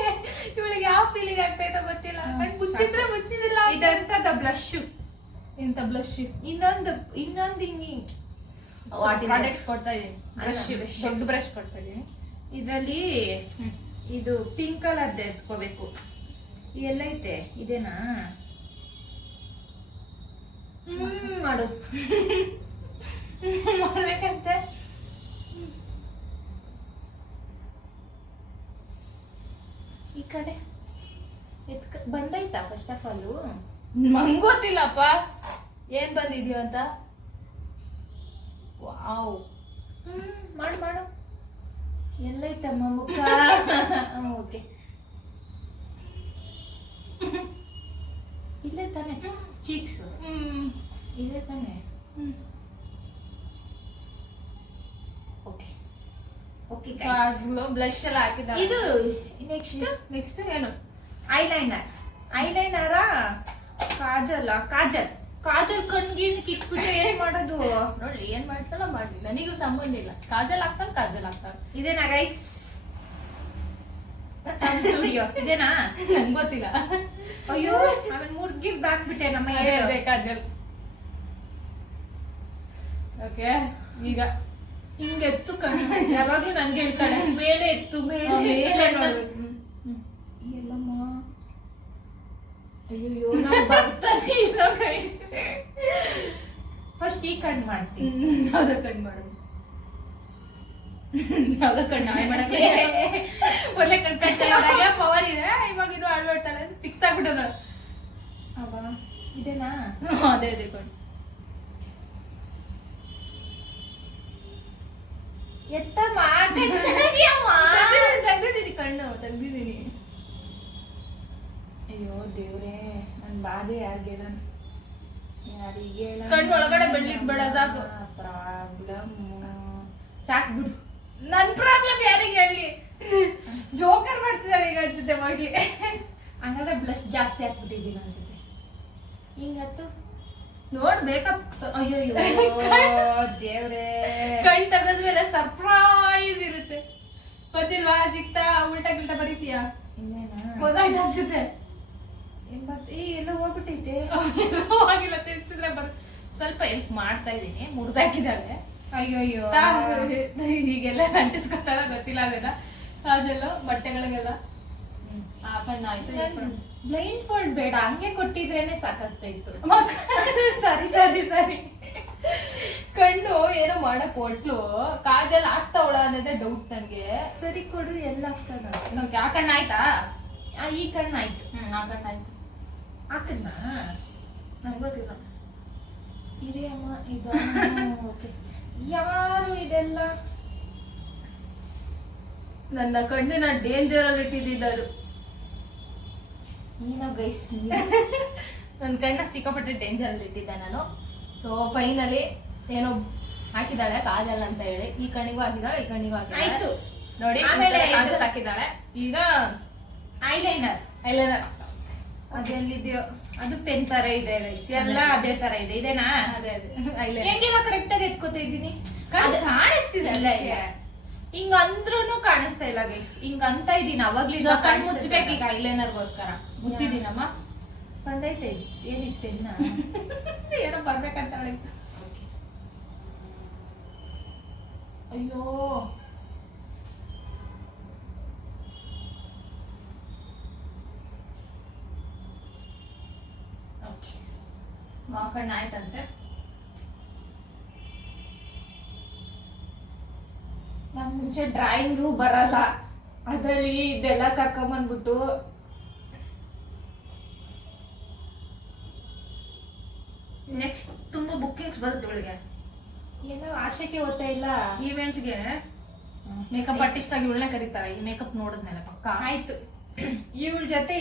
ಇವಳಿಗೆ ಯಾವ ಫೀಲಿಂಗ್ ಆಗ್ತೈತೋ ಗೊತ್ತಿಲ್ಲ ಕಣ್ ಮುಚ್ಚಿದಿಲ್ಲ ಇದಂತದ ಬ್ಲಶ್ ಇಂಥ ಬ್ಲಶ್ ಇನ್ನೊಂದು ಹಿಂಗಿ ಪ್ರಾಡಕ್ಟ್ಸ್ ಕೊಡ್ತಾ ಇದೀನಿ. Brush brush. ದೊಡ್ಡ ಬ್ರಷ್ ಕೊಡ್ತಾ ಇದೀನಿ. ಇದರಲ್ಲಿ ಇದು ಪಿಂಕ್ ಕಲರ್ದು ಎತ್ಕೋಬೇಕು. ಎಲ್ಲೈತೆ ಇದೇನಾ? ಮಾಡು ಮಾಡ್ಬೇಕಂತೆ. ಈ ಕಡೆ ಬಂದೈತಾ ಫಸ್ಟ್ ಆಫ್ ಆಲ್? ನಂಗ್ ಗೊತ್ತಿಲ್ಲಪ್ಪ ಏನ್ ಬಂದಿದ್ಯೋ ಅಂತ. ವಾವ್, ಮಾಡು ಮಾಡು. ಎಲ್ಲೈತಮ್ಮ ಮುಖ? ಓಕೆ, ಇಲ್ಲೇ ತಾನೆ ಚೀಕ್ಸ್, ಇಲ್ಲೇ ತಾನೆ. ಓಕೆ ಓಕೆ ಬ್ಲಶ್ ಎಲ್ಲ ಹಾಕಿದ. ಇದು ನೆಕ್ಸ್ಟ್ ನೆಕ್ಸ್ಟ್ ಏನು? ಐಲೈನರ ಕಾಜಲ್ ಕಾಜಲ್ ಕಣ್ಗಿಣಕ್ ಇಟ್ಬಿಟ್ಟು ಏನ್ ಮಾಡೋದು? ನೋಡಿ ಏನ್ ಮಾಡ್ತಾಳ ಮಾಡ್ಲಿ, ನನಗೂ ಸಂಬಂಧ ಇಲ್ಲ. ಕಾಜಲ್ ಹಾಕ್ತಾಳ. ಇದೇನಾ ಗೈಸ್? ಸ್ಟುಡಿಯೋ ಇದೇನಾ? ನಂಗೆ ಗೊತ್ತಿಲ್ಲ. ಅಯ್ಯೋ ಆಮೇಲೆ ಮುರ್ಗಿರ್ದು ಹಾಕ್ಬಿಟ್ಟೆ ನಮ್ಮ. ಅದೇ ಕಾಜಲ್. ಓಕೆ, ಈಗ ಹಿಂಗೆ ಎತ್ತು ಕಣ್ಣು ಯಾವಾಗ್ಲೂ ನನ್ಗೆ ಹೇಳ್ತಾಳೆ ಮೇಲೆ ಎತ್ತು ಮೇಲೆ ನೋಡ್ಬೇಕು. ಎಲ್ಲಮ್ಮ ಅಯ್ಯೋ ನಾನು ಬರ್ತಾನೆ ಇಲ್ಲ ಗೈಸ್. ಫಸ್ಟ್ ಈ ಕಣ್ಣು ಮಾಡ್ತೀನಿ. ಯಾವ್ದೋ ಕಣ್ಣು ಮಾಡೋದು? ಯಾವ್ದೋ ಕಣ್ಣು ಮಾಡಕ್ಕೆ ಒಳ್ಳೆ ಕಣ್ಣು ಕಚ್ಚಾಗ ಪವರ್ ಇದೆ. ಇವಾಗ ಇದು ಆಡ್ಬಿಡ್ತಾಳೆ, ಫಿಕ್ಸ್ ಆಗ್ಬಿಟ್ಟದ. ಇದೇನಾ? ಅದೇ ಕಣ್ಣು. ಎತ್ತಮ್ಮ ತೆಗ್ದಿದ್ದೀನಿ, ಕಣ್ಣು ತೆಗ್ದಿದ್ದೀನಿ. ಅಯ್ಯೋ ದೇವ್ರೇ, ನನ್ ಬಾಧೆ ಆಗಿಲ್ಲ. ಯಾರಿಗೆ ಕಣ್ಣು ಒಳಗಡೆ ಬೆಳ್ಳಿಕ್ ಬೇಡ, ಸಾಕು. ಪ್ರಾಬ್ಲಮ್ ಸಾಕ್ ಬಿಡು. ನನ್ ಪ್ರಾಬ್ಲಮ್ ಯಾರಿಗೆ ಹೇಳಿ? ಜೋಕರ್ ಮಾಡ್ತಿದ್ದಾಳೆ ಈಗ ಅನ್ಸುತ್ತೆ ಮಾಡ್ಲಿ. ಹಂಗಾದ್ರೆ ಬ್ಲಶ್ ಜಾಸ್ತಿ ಹಾಕ್ಬಿಟ್ಟಿದ್ದೀನಿ ಅನ್ಸುತ್ತೆ. ಹಿಂಗತ್ತು ನೋಡ್ಬೇಕಪ್ಪ. ಅಯ್ಯೋ ದೇವ್ರೇ, ಕಣ್ ತೆಗೆದ್ಮೇಲೆ ಸರ್ಪ್ರೈಸ್ ಇರುತ್ತೆ. ಗೊತ್ತಿಲ್ವಾ? ಸಿಕ್ತಾ ಉಲ್ಟಾ ಗಿಲ್ಟಾ ಬರೀತೀಯಾ? ಗೊತ್ತಾಯ್ತು ಅನ್ಸುತ್ತೆ. ಎಲ್ಲ ಹೋಗ್ಬಿಟ್ಟೈತೆ. ಆಗಿಲ್ಲ, ತಿನ್ಸಿದ್ರೆ ಸ್ವಲ್ಪ ಹೆಲ್ಪ್ ಮಾಡ್ತಾ ಇದೀನಿ. ಮುಡ್ದಾಕಿದ್ದಾಳೆ. ಅಯ್ಯೋ ಹೀಗೆಲ್ಲ ಅಂಟಿಸ್ಕೊತಾಳ, ಗೊತ್ತಿಲ್ಲ ಅದೆಲ್ಲ. ಕಾಜೆಲ್ಲ ಬಟ್ಟೆಗಳಿಗೆಲ್ಲ ಹಾಕೊಂಡ್ ಆಯ್ತು. ಬ್ಲೈಂಡ್ ಫೋಲ್ಡ್ ಬೇಡ, ಹಂಗೆ ಕೊಟ್ಟಿದ್ರೇನೆ ಸಾಕಾಗ್ತಾ ಇತ್ತು. ಸರಿ ಕಣ್ಣು ಏನೋ ಮಾಡಕ್ ಹೊಟ್ಲು, ಕಾಜೆಲ್ಲ ಆಗ್ತಾವಳ ಅನ್ನೋದೇ ಡೌಟ್ ನನ್ಗೆ. ಸರಿ ಕೊಡು, ಎಲ್ಲ ಆಗ್ತದ. ಆ ಕಣ್ಣು ಆಯ್ತಾ? ಈ ಕಣ್ಣು ಆಯ್ತು. ಆ ಕಣ್ಣು ಆಯ್ತು. ಹಾಕದ್ನ ನಂಗೆ ಗೊತ್ತಿಲ್ಲ. ಹಿರಿಯಮ್ಮ ಇದು ಓಕೆ. ಯಾರು ಇದೆಲ್ಲ? ನನ್ನ ಕಣ್ಣಿನ ಡೇಂಜರ್ ಅಲ್ಲಿ ಇಟ್ಟಿದ್ದರು. ಏನೋ ಗೈಸ್, ನನ್ನ ಕಣ್ಣ ಸಿಕ್ಕಾಪಟ್ಟೆ ಡೇಂಜರ್ ಅಲ್ಲಿ ಇಟ್ಟಿದ್ದೆ ನಾನು. ಸೊ ಫೈನಲಿ ಏನೋ ಹಾಕಿದಾಳೆ ಕಾಜಲ್ ಅಂತ ಹೇಳಿ. ಈ ಕಣ್ಣಿಗೂ ಹಾಕಿದಾಳೆ, ಈ ಕಣ್ಣಿಗೂ ಹಾಕಿದಾಳೆ. ಆಯ್ತು ನೋಡಿ, ಆಮೇಲೆ ಕಾಜಲ್ ಹಾಕಿದಾಳೆ. ಈಗ ಐಲೈನರ್ ಅದೆಲ್ಲಿದೆಯೋ, ಅದು ಪೆನ್ ತರ ಇದೆ ಗೈಸ್. ಎಲ್ಲ ಅದೇ ತರ ಇದೆ. ಇದೇನಾ? ಅದೇ ಹೆಂಗೆಲ್ಲ ಕರೆಕ್ಟ್ ಆಗಿ ಎತ್ಕೋತಾ ಇದ್ದೀನಿ. ಕಾಣಿಸ್ತಿದೆ ಅಲ್ಲ ಈಗ. ಹಿಂಗ ಅಂದ್ರೂನು ಕಾಣಿಸ್ತಾ ಇಲ್ಲ ಗೈಸ್. ಹಿಂಗ ಅಂತ ಇದೀನಿ ಅವಾಗ್ಲಿಂದ. ಕಣ್ಣು ಮುಚ್ಚಬೇಕು ಈಗ ಐಲೈನರ್ಗೋಸ್ಕರ. ಮುಚ್ಚಿದೀನಮ್ಮ. ಬಂದೈತೆ. ಏನಿತ್ತು ಪೆನ್ನ? ಏನೋ ಬರ್ಬೇಕಂತ ಅಯ್ಯೋ ಕಣ್ಣು ಆಯ್ತಂತೆ. ನಮ್ ಮುಂಚೆ ಡ್ರಾಯಿಂಗು ಬರಲ್ಲ, ಅದ್ರಲ್ಲಿ ಇದೆಲ್ಲ ಕರ್ಕೊಂಬಂದ್ಬಿಟ್ಟು ನೆಕ್ಸ್ಟ್ ತುಂಬಾ ಬುಕ್ಕಿಂಗ್ಸ್ ಬರುತ್ತೆ ಇವಳಿಗೆ. ಏನೋ ಆಶೆಗೆ ಓದ್ತಾ ಇಲ್ಲ. ಈವೆಂಟ್ಸ್ಗೆ ಮೇಕಪ್ ಆರ್ಟಿಸ್ಟ್ ಆಗಿ ಇವಳನ್ನೇ ಕರೀತಾರೆ. ಈ ಮೇಕಪ್ ನೋಡಿದ್ಮೇಲೆ ಪಕ್ಕ. ಆಯ್ತು, ಇವಳ ಜೊತೆ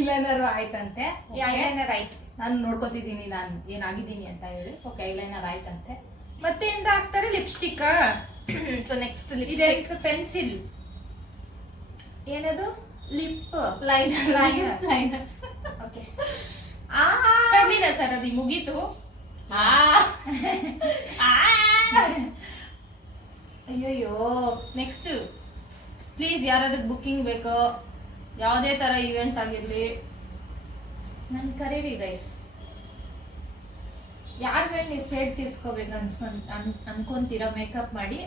ಐಲೈನರ್ ಆಯ್ತಂತೆ. ಐಲೈನರ್ ಆಯ್ತು. ನಾನು ನೋಡ್ಕೊತಿದ್ದೀನಿ ನಾನು ಏನಾಗಿದ್ದೀನಿ ಅಂತ ಹೇಳಿ. ಓಕೆ, ಐಲೈನರ್ ಆಯ್ತಂತೆ. ಮತ್ತೆ ಎಂತ ಹಾಕ್ತಾರೆ? Lipstick. So next lipstick, pencil, ಏನದು ಲಿಪ್ ಲೈನರ್. ಓಕೆ, ಕಣ್ಣಿನ ಸರದಿ ಮುಗೀತು. ಅಯ್ಯಯ್ಯೋ. ನೆಕ್ಸ್ಟ್ ಪ್ಲೀಸ್ ಯಾರಾದ್ರೂ ಬುಕ್ಕಿಂಗ್ ಬೇಕೋ, ಯಾವುದೇ ತರ ಇವೆಂಟ್ ಆಗಿರ್ಲಿ ನನ್ ಕರೀರಿ ಗೈಸ್. ಯಾರ ಮೇಲೆ ನೀವು ಸೇಡ್ ತೀರ್ಸ್ಕೋಬೇಕು ಅನ್ಕೊಂತೀರಾ ಮೇಕಪ್ ಮಾಡಿ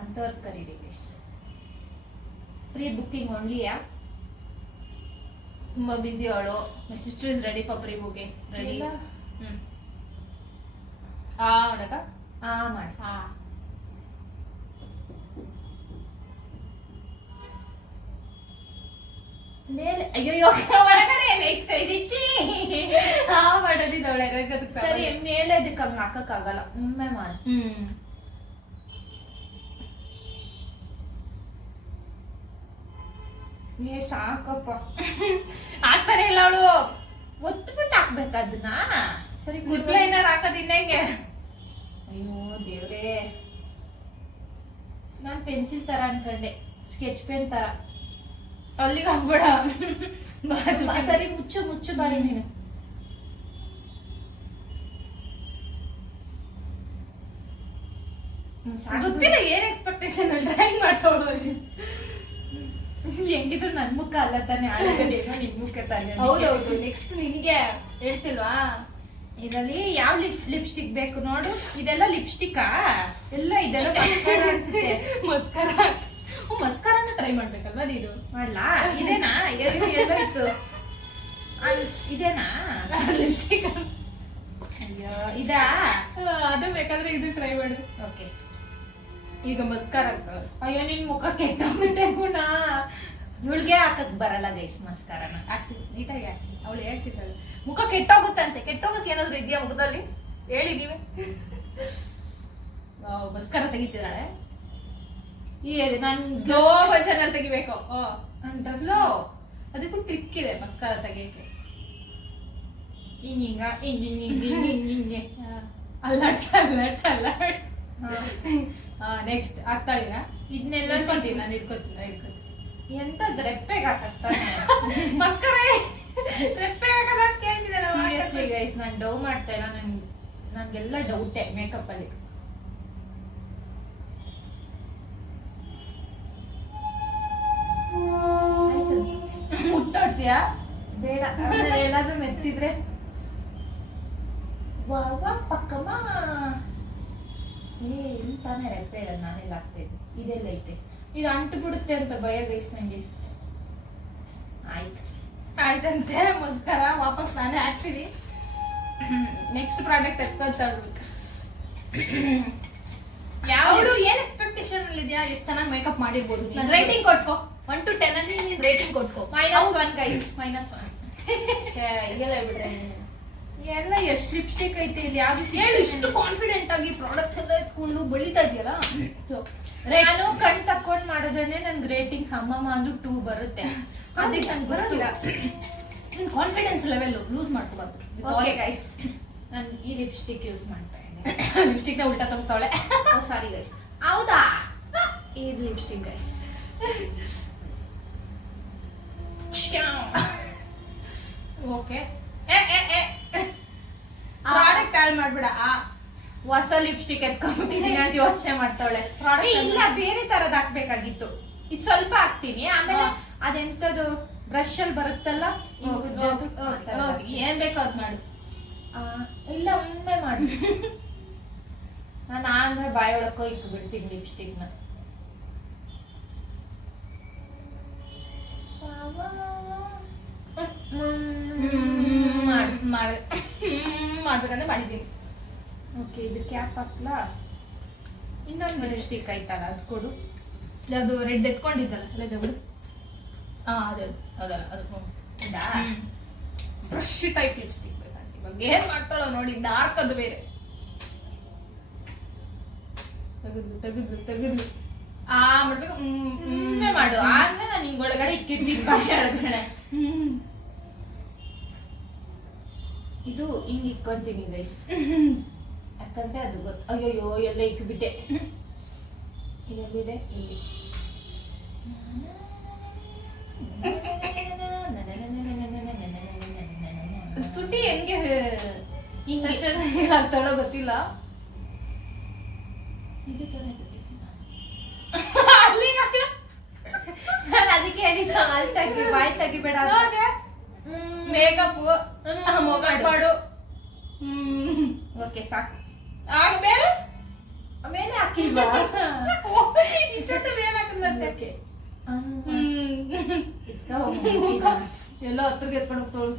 ಅಂತವ್ರು ಕರೀರಿ ಗೈಸ್. Pre booking ಓನ್ಲಿಯಾ? ತುಂಬಾ ಬಿಸಿ ಅವಳು. My sister is ready for pre booking. Ready? ಮಾಡಕ ಮಾಡಿ. ಮೇಲೆ ಅಯ್ಯೋ ಒಳಗಡೆ ಮಾಡೋದಿದ್ದವಳೆ. ಸರಿ, ಮೇಲೆ ಅದಕ್ಕೆ ಹಂಗ ಹಾಕಕ್ಕಾಗಲ್ಲ, ಒಮ್ಮೆ ಮಾಡಿ. ಸಾಕಪ್ಪ. ಹಾಕ್ತಾನೆ ಇಲ್ಲ ಅವಳು. ಒತ್ಬಿಟ್ಟು ಹಾಕ್ಬೇಕು ಅದನ್ನ. ಸರಿ, ಗುಡ್ ಲೈನರ್ ಹಾಕೋದಿನ್ನೇಗೆ? ಅಯ್ಯೋ ದೇವ್ರೇ, ನಾನ್ ಪೆನ್ಸಿಲ್ ತರ ಅನ್ಕೊಂಡೆ, ಸ್ಕೆಚ್ ಪೆನ್ ತರ. ಅಲ್ಲಿಗೆ ಹಾಕ್ಬೇಡ. ಸರಿ, ಮುಚ್ಚು ಬಾರಿ ನೀನು. ಗೊತ್ತಿಲ್ಲ ಏನ್ ಎಕ್ಸ್ಪೆಕ್ಟೇಷನ್ ಡ್ರಾಯಿಂಗ್ ಮಾಡ್ತಾವಳು. ಹೆಂಗಿದ್ರು ನನ್ ಮುಖ ಅಲ್ಲ ತಾನೆ, ಆಳಗಡೆನೋ ನಿನ್ ಮುಖ ತಾನೆ. ಹೌದೌದು. ನೆಕ್ಸ್ಟ್ ನಿನಗೆ ಹೇಳ್ತಿಲ್ವಾ ಇದರಲ್ಲಿ ಯಾವ ಲಿಪ್ಸ್ಟಿಕ್ ಬೇಕು ನೋಡು. ಇದೆಲ್ಲ ಲಿಪ್ಸ್ಟಿಕ್ಕಾ? ಎಲ್ಲ ಇದೆಲ್ಲ ಮಸ್ಕರ. ಮಸ್ಕರನ ಟ್ರೈ ಮಾಡ್ಬೇಕಲ್ವಾ ನೀನು? ಮಾಡ್ಲಾ? ಇದೇನಾ? ಎಲ್ಲ ಇತ್ತು. ಇದೇನಾ ಲಿಪ್ಸ್ಟಿಕ್? ಅಯ್ಯೋ, ಇದಾ? ಅದು ಬೇಕಾದ್ರೆ ಇದು ಟ್ರೈ ಮಾಡು. ಓಕೆ, ಈಗ ಮಸ್ಕಾರ ಆಗ್ತಾಳೆ. ಅಯ್ಯೋ, ನಿನ್ ಮುಖ ಕೆಟ್ಟೋಗುತ್ತೆ ಗುಣ. ಇವಳಿಗೆ ಹಾಕಕ್ ಬರಲ್ಲ ಗೈಸ್ ಮಸ್ಕಾರನ. ಹಾಕ್ತೀನಿ, ನೀಟಾಗಿ ಹಾಕ್ತೀನಿ. ಅವಳು ಹೇಳ್ತಿದ್ದಾಳೆ ಮುಖ ಕೆಟ್ಟೋಗುತ್ತಂತೆ. ಕೆಟ್ಟೋಗಕ್ಕೆ ಏನಾದ್ರು ಇದೆಯಾ ಮುಖದಲ್ಲಿ? ಹೇಳಿ ನೀವೇ. ಮಸ್ಕಾರ ತೆಗಿತಿದ್ದಾಳೆ. ನಾನು ಸ್ಲೋ ವರ್ಷನ್ ಅಲ್ಲಿ ತೆಗಿಬೇಕು ಅಂತ. ಸ್ಲೋ, ಅದಕ್ಕೂ ಟ್ರಿಕ್ ಇದೆ ಮಸ್ಕಾರ ತೆಗಿಯಕ್ಕೆ. ಹಿಂಗ ಅಲ್ಲಾಡ್ಸ. ನೆಕ್ಸ್ಟ್ ಆಗ್ತಾಳಿಗ. ಇದನ್ನೆಲ್ಲ ಇಟ್ಕೊಂತೀನಿ ನಾನು. ಇಟ್ಕೋತೀನಿ. ಎಂತದ್ ರೆಪ್ಪೆಗೆ ಹಾಕತ್ತಾನೆ ಮಸ್ಕರ. ರೆಪ್ಪೆ ಹಾಕದ ಕೇಳ್ತಿದ್ದಾರೆ. ಸೀರಿಯಸ್ಲಿ ಗೈಸ್, ನಾನು ಡೌ ಮಾಡ್ತಾ ಇಲ್ಲ. ನನ್ಗೆಲ್ಲ ಡೌಟೇ ಮೇಕಪ್ ಅಲ್ಲಿ. ಮುಟ್ಟಾಡ್ತೀಯಾ? ಬೇಡ, ಎಲ್ಲಾದ್ರೂ ಮೆತ್ತಿದ್ರೆ. ಪಕ್ಕಮ್ಮ ತಾನೇ ರೆಪ್ಪೆ ಇಲ್ಲ, ನಾನೆಲ್ಲ ಆಗ್ತಾ ಇದ್ದೆ. ಇದೆಲ್ಲ ಐತೆ, ಇದು ಅಂಟು ಬಿಡುತ್ತೆ ಅಂತ ಭಯ ಗೈಸ್ ನಂಗೆ. ಆಯ್ತಂತೆ ಮಸ್ಕರ. ವಾಪಸ್ ನಾನೇ ಹಾಕ್ತೀನಿ. ನೆಕ್ಸ್ಟ್ ಪ್ರಾಡಕ್ಟ್ ಎತ್ಕೊಳ್ತಾಳು. ಯಾವ್ದು ಏನ್ ಎಕ್ಸ್ಪೆಕ್ಟೇಷನ್ ಅಲ್ಲಿ ಇದೆಯಾ? ಎಷ್ಟು ಚೆನ್ನಾಗಿ ಮೇಕಪ್ ಮಾಡಿರ್ಬೋದು. ರೇಟಿಂಗ್ ಕೊಟ್ಕೋ. 1 to 10 ಅಲ್ಲಿ ನೀನ್ ರೇಟಿಂಗ್ ಕೊಟ್ಕೋ. -1 ಗೈಸ್, -1. ಈಗೆಲ್ಲ ಹೇಳ್ಬಿಟ್ರೆ ಎಲ್ಲ ಎಷ್ಟು ಲಿಪ್ಸ್ಟಿಕ್ ಐತೆ ಇಲ್ಲಿ? ಯಾವ್ದು ಹೇಳು. ಇಷ್ಟು ಕಾನ್ಫಿಡೆಂಟ್ ಆಗಿ ಪ್ರಾಡಕ್ಟ್ಸ್ ಎಲ್ಲ ಎತ್ಕೊಂಡು ಬೆಳಿತಾ ಇದೆಯಲ್ಲ. ಸೊ ನಾನು ಕಣ್ ತಕೊಂಡ್ ಮಾಡಿದ್ರೆ ನನ್ಗೆ ರೇಟಿಂಗ್ ಅಮ್ಮಮ್ಮ ಅಂದ್ರೂ 2 ಬರುತ್ತೆ. ಅದಕ್ಕೆ ನಂಗೆ ಬರೋದಿಲ್ಲ. ನಿನ್ ಕಾನ್ಫಿಡೆನ್ಸ್ ಲೆವೆಲ್ ಲೂಸ್ ಮಾಡ್ಕೋಬಾರ್ದು. ಓಕೆ ಗೈಸ್, ನಾನು ಈ ಲಿಪ್ಸ್ಟಿಕ್ ಯೂಸ್ ಮಾಡ್ತಾ ಇದ್ದೆ. ಲಿಪ್ಸ್ಟಿಕ್ ನ ಉಲ್ಟಾ ತಗೋತಾವಳೆ. ಸಾರಿ ಗೈಸ್. ಹೌದಾ? ಈ lipstick guys. Okay, product add ಮಾಡ್ಬೇಡ. ಹೊಸ ಲಿಪ್ಸ್ಟಿಕ್ ಎತ್ಕೊಂಡ್ಬಿಟ್ಟಿದ್ದೀನಿ ಅಂತ ಯೋಚನೆ ಮಾಡ್ತಾವಳೆ. ಇಲ್ಲ, ಬೇರೆ ತರದ್ ಹಾಕ್ಬೇಕಾಗಿತ್ತು. ಇದು ಸ್ವಲ್ಪ ಹಾಕ್ತೀನಿ, ಆಮೇಲೆ ಅದೆಂತದು ಬ್ರಷ್ ಅಲ್ಲಿ ಬರುತ್ತಲ್ಲ, ಏನ್ ಬೇಕೋ ಅದ್ ಮಾಡು. ಇಲ್ಲ, ಒಮ್ಮೆ ಮಾಡು. ನಾನು ಅಂದ್ರೆ ಬಾಯಿ ಒಳಕ್ಕೋ ಇಟ್ಟು ಬಿಡ್ತೀನಿ ಲಿಪ್ಸ್ಟಿಕ್ ನ. ಮಾಡ್ಬೇಕಂದ್ರೆ ಮಾಡಿದ್ದೀನಿ. ಓಕೆ, ಇದು ಕ್ಯಾಪ್ ಹಾಕ್ಲಾ? ಇನ್ನೊಂದು ಲಿಪ್ಸ್ಟಿಕ್ ಆಯ್ತಲ್ಲ, ಅದು ಕೊಡು. ಅದು ರೆಡ್ ಎತ್ಕೊಂಡಿದ್ದಲ್ಲ ಅಲ್ಲ ಜಗಳು. ಅದೇ ಅದಲ್ಲ, ಅದು ಬ್ರಷ್ ಟೈಪ್ ಲಿಪ್ಸ್ಟಿಕ್ ಬೇಕಾಗಿ. ಇವಾಗ ಏನ್ ಮಾಡ್ತಾಳೋ ನೋಡಿ. ಡಾರ್ಕ್ ಅದು ಬೇರೆ. ತೆಗೆದು ಮಾಡ್ಬೇಕು. ಮಾಡು. ಆದ್ರೆ ನಾನು ಹಿಂಗ್ ಒಳಗಡೆ ಇಕ್ಕಿರ್ತೀನಿ. ಇದು ಹಿಂಗ್ ಇಕ್ಕೊಂತೀನಿ ಗೈಸ್, ಯಾಕಂದ್ರೆ ಅದು ಗೊತ್ತು. ಅಯ್ಯೋಯ್ಯೋ, ಎಲ್ಲ ಇಕ್ಬಿಟ್ಟೆ. ಇದೆಲ್ಲಿದೆ? ಇಲ್ಲಿ. ತುಟಿ ಹೆಂಗೆ ಆಗ್ತಾಳೋ ಗೊತ್ತಿಲ್ಲ. ಇದು ತಾನೇ ತುಟಿ. ನಾನು ಅದಕ್ಕೆ ಹೇಳಿದ್ದು ಅಲ್ಲಿ ತೆಗಿ, ಬಾಯಿ ತೆಗಿಬೇಡ. ಮೇಕಪ್ ಮುಖ ಮಾಡು. ಓಕೆ ಸಾಕು. ಆಗ ಬೇಡ ಆಮೇಲೆ ಹಾಕಿಲ್ವಾ? ಇಷ್ಟೊತ್ತು ಬೇಡ ಹಾಕಿದ್ಲಂತೆ. ಓಕೆ. ಎಲ್ಲೋ ಹತ್ತಿರಗೆ ಎತ್ಕೊಂಡು ಹೋಗ್ತೋಳು.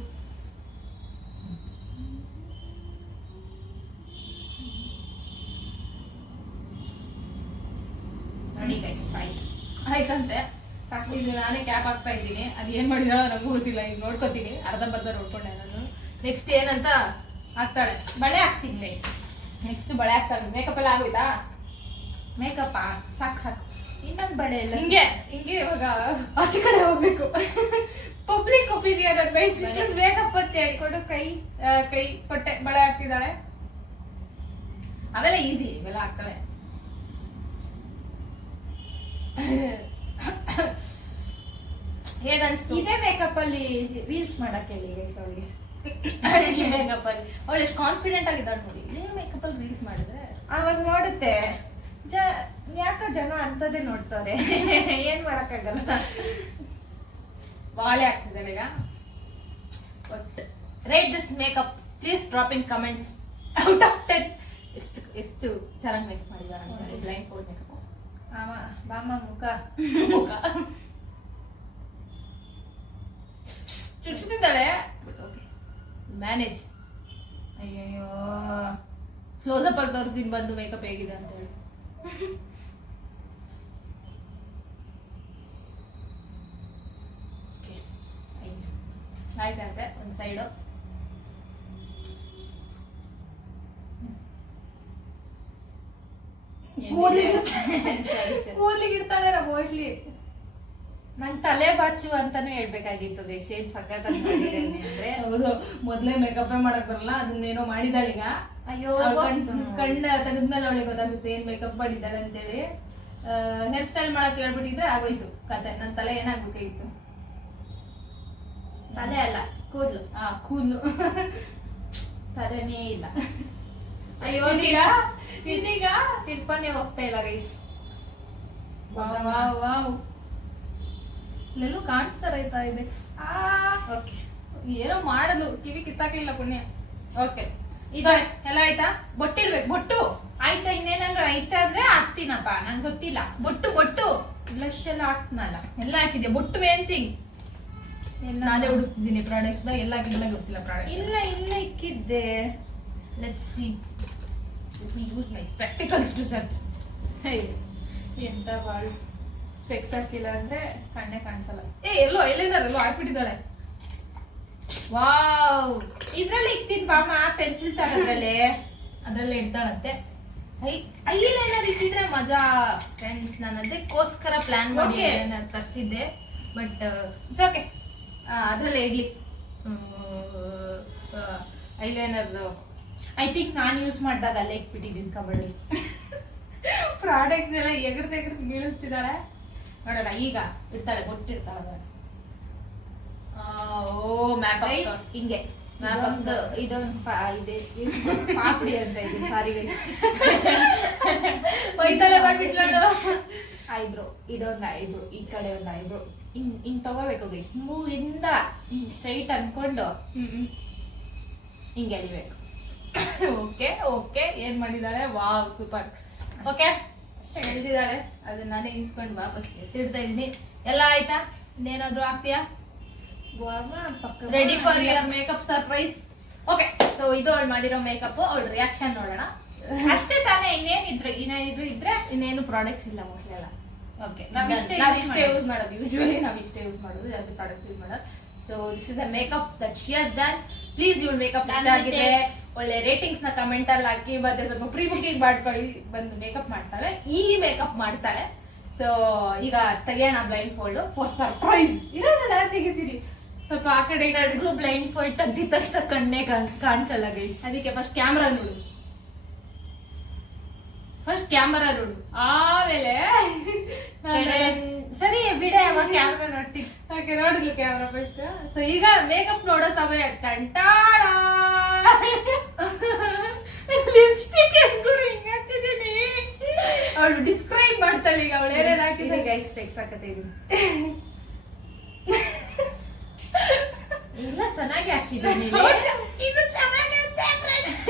ನೋಡಿ ಗೈಸ್ ಆಯ್ತು. ಆಯ್ತಂತೆ ಸಾಕು. ಇದು ನಾನೇ ಕ್ಯಾಪ್ ಹಾಕ್ತಾ ಇದ್ದೀನಿ. ಅದು ಏನ್ ಮಾಡಿದಾಳೋ ನನಗೂ ಗೊತ್ತಿಲ್ಲ. ಈಗ ನೋಡ್ಕೋತೀನಿ, ಅರ್ಧಂಬರ್ಧ ನೋಡ್ಕೊಂಡೆ ನಾನು. ನೆಕ್ಸ್ಟ್ ಏನಂತ ಹಾಕ್ತಾಳೆ? ಬಳೆ ಹಾಕ್ತೀನಿ ಗೈಸ್. ನೆಕ್ಸ್ಟ್ ಬಳೆ ಹಾಕ್ತಾಳೆ. ಮೇಕಪ್ ಎಲ್ಲ ಆಗೋಯ್ತಾ? ಮೇಕಪ್ ಸಾಕು ಸಾಕು. ಇನ್ನೊಂದು ಬಳೆ ಎಲ್ಲ ಹಿಂಗೆ ಹಿಂಗೆ ಇವಾಗ ಆಚೆ ಕಡೆ ಹೋಗ್ಬೇಕು. ಪಬ್ಲಿಕ್ ಒಪಿನಿಯನ್ ಮೇಕಪ್ ಅಂತ ಹೇಳಿ ಕೊಡು ಕೈ. ಕೈ ಕೊಟ್ಟೆ, ಬಳೆ ಹಾಕ್ತಿದ್ದಾಳೆ. ಅವೆಲ್ಲ ಈಸಿ, ಇವೆಲ್ಲ ಹಾಕ್ತಾಳೆ. ಹೇಗನ್ಸ್ತು? ಇದೇ ಮೇಕಪ್ ಅಲ್ಲಿ ರೀಲ್ಸ್ ಮಾಡಕ್ ಹೇಳಿ ಗೈಸ್ ಅವಳಿಗೆ. ಈ ಮೇಕಪ್ ಅಲ್ಲಿ ಅವಳು ಎಷ್ಟು ಕಾನ್ಫಿಡೆಂಟ್ ಆಗಿದ್ದಾಳೆ ನೋಡಿ. ಇದೇ ಮೇಕಪ್ ಅಲ್ಲಿ ರೀಲ್ಸ್ ಮಾಡಿದ್ರೆ ಅವಾಗ ನೋಡುತ್ತೆ. ಯಾಕೋ ಜನ ಅಂತದೇ ನೋಡ್ತಾರೆ. ಏನ್ ಮಾಡಕ್ಕಾಗಲ್ಲ. ಬಾಳೆ ಆಗ್ತಿದ್ದಾಳೆ ಈಗ. But rate this makeup please drop in comments. Out of 10 ಎಷ್ಟು ಚೆನ್ನಾಗಿ ಮೇಕಪ್ ಮಾಡಿದ್ದಾರೆ ಅಂತ. Blindfold makeup. ಬಾಮ ಮುಖ ಚುಚ್ಚುತ್ತಿದ್ದಾಳೆ. ಮ್ಯಾನೇಜ್. ಅಯ್ಯಯ್ಯೋ, ಕ್ಲೋಸಪ್ ಅಲ್ಲಿ ತೋರಿಸ್ತೀನಿ ಬಂದು ಮೇಕಪ್ ಹೇಗಿದೆ ಅಂತ ಹೇಳಿ. ಆಯ್ತಂತೆ ಒಂದು ಸೈಡು. ಕೂದ್ಲಿಗೆ ಇಡ್ತಾಳೆ ಮೋಸ್ಟ್ಲಿ. ನಂಗ್ ತಲೆ ಬಾಚು ಅಂತಾನು ಹೇಳ್ಬೇಕಾಗಿತ್ತು ಗೈಸ್. ಏನ್ ಸಖತ್ತಾಗಿ ಮಾಡಿದ್ದೇನೆ ಅಂದ್ರೆ. ಹೌದು, ಮೊದ್ಲೇ ಮೇಕಪ್ ಮಾಡಕ್ ಬರಲ್ಲ, ಅದನ್ನೇನೋ ಮಾಡಿದಾಳೀಗ. ಅಯ್ಯೋ, ಕಣ್ಣ ತೆಗೆದ್ಮೇಲೆ ಅವಳಿಗೆ ಗೊತ್ತಾಗುತ್ತೆ ಏನ್ ಮೇಕಪ್ ಮಾಡಿದ್ದಾಳೆ ಅಂತೇಳಿ. ಹೇರ್ ಸ್ಟೈಲ್ ಮಾಡಕ್ ಹೇಳ್ಬಿಟ್ಟಿದ್ರೆ ಆಗೋಯ್ತು ಕತೆ. ನನ್ ತಲೆ ಏನಾಗ್ಬೇಕಾಗಿತ್ತು? ತಲೆ ಅಲ್ಲ, ಕೂದ್ಲು. ಕೂದ್ಲು. ತಲೆನೇ ಇಲ್ಲ. ಅಯ್ಯೋ, ಇದೀಗ ತಿಳ್ಕೊಂಡೇ ಹೋಗ್ತಾ ಇಲ್ಲ ಗೈಸ್. ಇಲ್ಲೆಲ್ಲೂ ಕಾಣಿಸ್ತಾರ ಇದೆ. ಓಕೆ, ಏನೋ ಮಾಡೋದು, ಕಿವಿ ಕಿತ್ತಾಕ್ಲಿಲ್ಲ ಪುಣ್ಯ. ಓಕೆ, ಈಗ ಎಲ್ಲ ಆಯ್ತಾ? ಬೊಟ್ಟಿರ್ಬೇಕು. ಬೊಟ್ಟು ಆಯ್ತಾ? ಇನ್ನೇನಾದ್ರು ಆಯ್ತಾ ಅಂದ್ರೆ ಹಾಕ್ತೀನಪ್ಪ. ನಂಗೆ ಗೊತ್ತಿಲ್ಲ. ಬೊಟ್ಟು ಬೊಟ್ಟು ಬ್ಲಶ್ ಎಲ್ಲ ಹಾಕ್ನಲ್ಲ. ಎಲ್ಲ ಹಾಕಿದ್ಯಾ? ಬೊಟ್ಟು ಮೇನ್ ಥಿಂಗ್. ನಾನೇ ಹುಡುಕ್ತಿದ್ದೀನಿ ಪ್ರಾಡಕ್ಟ್ಸ್. ಎಲ್ಲ ಗೊತ್ತಿಲ್ಲ ಪ್ರಾಡಕ್ಟ್. ಇಲ್ಲ ಇಕ್ಕಿದ್ದೆ. Let's see. Let me use my spectacles to search. ಎಂತ ಬಾಳು. ಸ್ಪೆಕ್ಸ್ ಹಾಕಿಲ್ಲ ಅಂದ್ರೆ ಕಣ್ಣೆ ಕಾಣಿಸಲ್ಲ. ಎಲ್ಲೋ ಐಲೈನರ್ ಎಲ್ಲೋ ಹಾಕ್ಬಿಟ್ಟಿದ್ದಾಳೆ. ವಾವ್, ಇದ್ರಲ್ಲಿ ಇಕ್ತೀನಿ ಬಾಮ. ಪೆನ್ಸಿಲ್ ತರದ್ರಲ್ಲೇ ಅದ್ರಲ್ಲೇ ಇಡ್ತಾಳಂತೆ. ಐಲೈನರ್ ಇಟ್ಟಿದ್ರೆ ಮಜಾ ಫ್ರೆಂಡ್ಸ್. ನಾನು ಅದಕ್ಕೋಸ್ಕರ ಪ್ಲಾನ್ ಮಾಡಿ ಐಲೈನರ್ ತರಿಸಿದ್ದೆ. ಬಟ್ ಇಟ್ಸ್ ಓಕೆ, ಅದ್ರಲ್ಲೇ ಇಡ್ಲಿ. ಐಲೈನರ್ ಐ ಥಿಂಕ್ ನಾನು ಯೂಸ್ ಮಾಡಿದಾಗ ಅಲ್ಲೇ ಇಟ್ಬಿಟ್ಟಿದ್ದೀನಿ ಕಬಡ್ಡಿ. ಪ್ರಾಡಕ್ಟ್ಸ್ ಎಲ್ಲ ಎಗರ್ಸ್ ಬೀಳಿಸ್ತಿದ್ದಾಳೆ ನೋಡಲ್ಲ. ಈಗ ಇಡ್ತಾಳೆ, ಗೊತ್ತಿರ್ತಾಳೆ. ಓ ಮ್ಯಾಪ್ ಹಿಂಗೆ ಇದೊಂದು ಪಾಪಡಿ ಅಂತ ಇದೆ. Sorry guys. ಬೈತಲೆ ಮಾಡ್ಬಿಟ್ಲಳು. ಐಬ್ರೋ, ಇದೊಂದು ಐಬ್ರೋ, ಈ ಕಡೆ ಒಂದು ಐಬ್ರೋ. ಹಿಂಗ್ ತಗೋಬೇಕು ಗೈಸ್. ಮೂವಿಂದ ಹಿಂಗ್ ಸ್ಟ್ರೈಟ್ ಅನ್ಕೊಂಡು ಹಿಂಗೆ ಎಳಿಬೇಕು. ಓಕೆ ಓಕೆ, ಏನ್ ಮಾಡಿದಾಳೆ? Wow, super. ಓಕೆ, ಎಳ್ದಿದ್ದಾಳೆ. ಅದನ್ನ ನಾನೇ ಇಸ್ಕೊಂಡು ವಾಪಸ್ ಎತ್ತಿಡ್ತಾ ಇದೀನಿ. ಎಲ್ಲ ಆಯ್ತಾ? ಇನ್ನೇನಾದ್ರು ಆಗ್ತೀಯಾ? Ready for your makeup surprise. Okay, so ಇದು ಅವಳು ಮಾಡಿರೋ ಮೇಕಪ್. ಅವಳ ರಿಯಾಕ್ಷನ್ ನೋಡೋಣ. ಅಷ್ಟೇ ತಾನೇ? ಇನ್ನೇನಿದ್ರು ಇದ್ರೆ ಇನ್ನೇನು ಪ್ರಾಡಕ್ಟ್ಸ್ ಇಲ್ಲ ಮೋಸ್ಟ್ಲಿ ಎಲ್ಲ. ಓಕೆ, ನಾವಿಷ್ಟೇ ಯೂಸ್ ಮಾಡೋದು. ಯೂಶುವಲಿ ನಾವಿಷ್ಟೇ ಯೂಸ್ ಮಾಡೋದು, ಜಾಸ್ತಿ ಪ್ರಾಡಕ್ಟ್ ಯೂಸ್ ಮಾಡೋದು. So this is a makeup that she has done. Please ಇವಳು ಮೇಕಪ್ ಇಷ್ಟ ಆಗಿದೆ ಒಳ್ಳೆ ರೇಟಿಂಗ್ಸ್ ನ ಕಮೆಂಟ್ ಅಲ್ಲಿ ಹಾಕಿ, ಮತ್ತೆ ಸ್ವಲ್ಪ ಪ್ರೀ ಬುಕಿಂಗ್ ಮಾಡ್ಕೊಳ್ಳಿ. ಬಂದು ಮೇಕಪ್ ಮಾಡ್ತಾಳೆ, ಈ ಮೇಕಪ್ ಮಾಡ್ತಾಳೆ. ಸೊ ಈಗ ತೆಗೆಯೋಣ ಬ್ಲೈಂಡ್ ಫೋಲ್ಡ್ ಫಾರ್ ಸರ್ಪ್ರೈಸ್. ಇರೋಣ ತೆಗಿತೀನಿ. ಸ್ವಲ್ಪ ಆ ಕಡೆ ನನಗೂ ಬ್ಲೈಂಡ್ ಫೋಲ್ಡ್ ತೆಗ್ದಿದ ತಕ್ಷಣ ಕಣ್ಣೇ ಕಾಣಿಸಲ್ಲ ಗೈಸ್. ಅದಕ್ಕೆ ಫಸ್ಟ್ ಕ್ಯಾಮ್ರಾ ನೋಡು. ಆಮೇಲೆ ಸರಿ ಬಿಡ, ಅವಾಗ ಕ್ಯಾಮ್ರಾ ನೋಡ್ತೀನಿ. ಓಕೆ, ನೋಡಿದ್ಲು ಕ್ಯಾಮ್ರಾ ಫಸ್ಟ್. ಸೊ ಈಗ ಮೇಕಪ್ ನೋಡೋ ಸಮಯ. ಟಂಟಾಳ ಲಿಪ್ಸ್ಟಿಕ್ ಹಿಂಗ್ ಹಾಕ್ತಿದ್ದೀನಿ. ಅವಳು ಡಿಸ್ಕ್ರೈಬ್ ಮಾಡ್ತಾಳೆ ಈಗ ಅವಳು ಏನೇನ್ ಹಾಕಿದ್ರೆ. ಗೈಸ್ ಸ್ಪೆಕ್ಸ್ ಹಾಕತ್ತೆ ಇದೀನಿ. ಇಲ್ಲ ಚೆನ್ನಾಗಿ ಹಾಕಿದ್ದೀನಿ. ಇದು ಚೆನ್ನಾಗಿರುತ್ತೆ ಫ್ರೆಂಡ್ಸ್.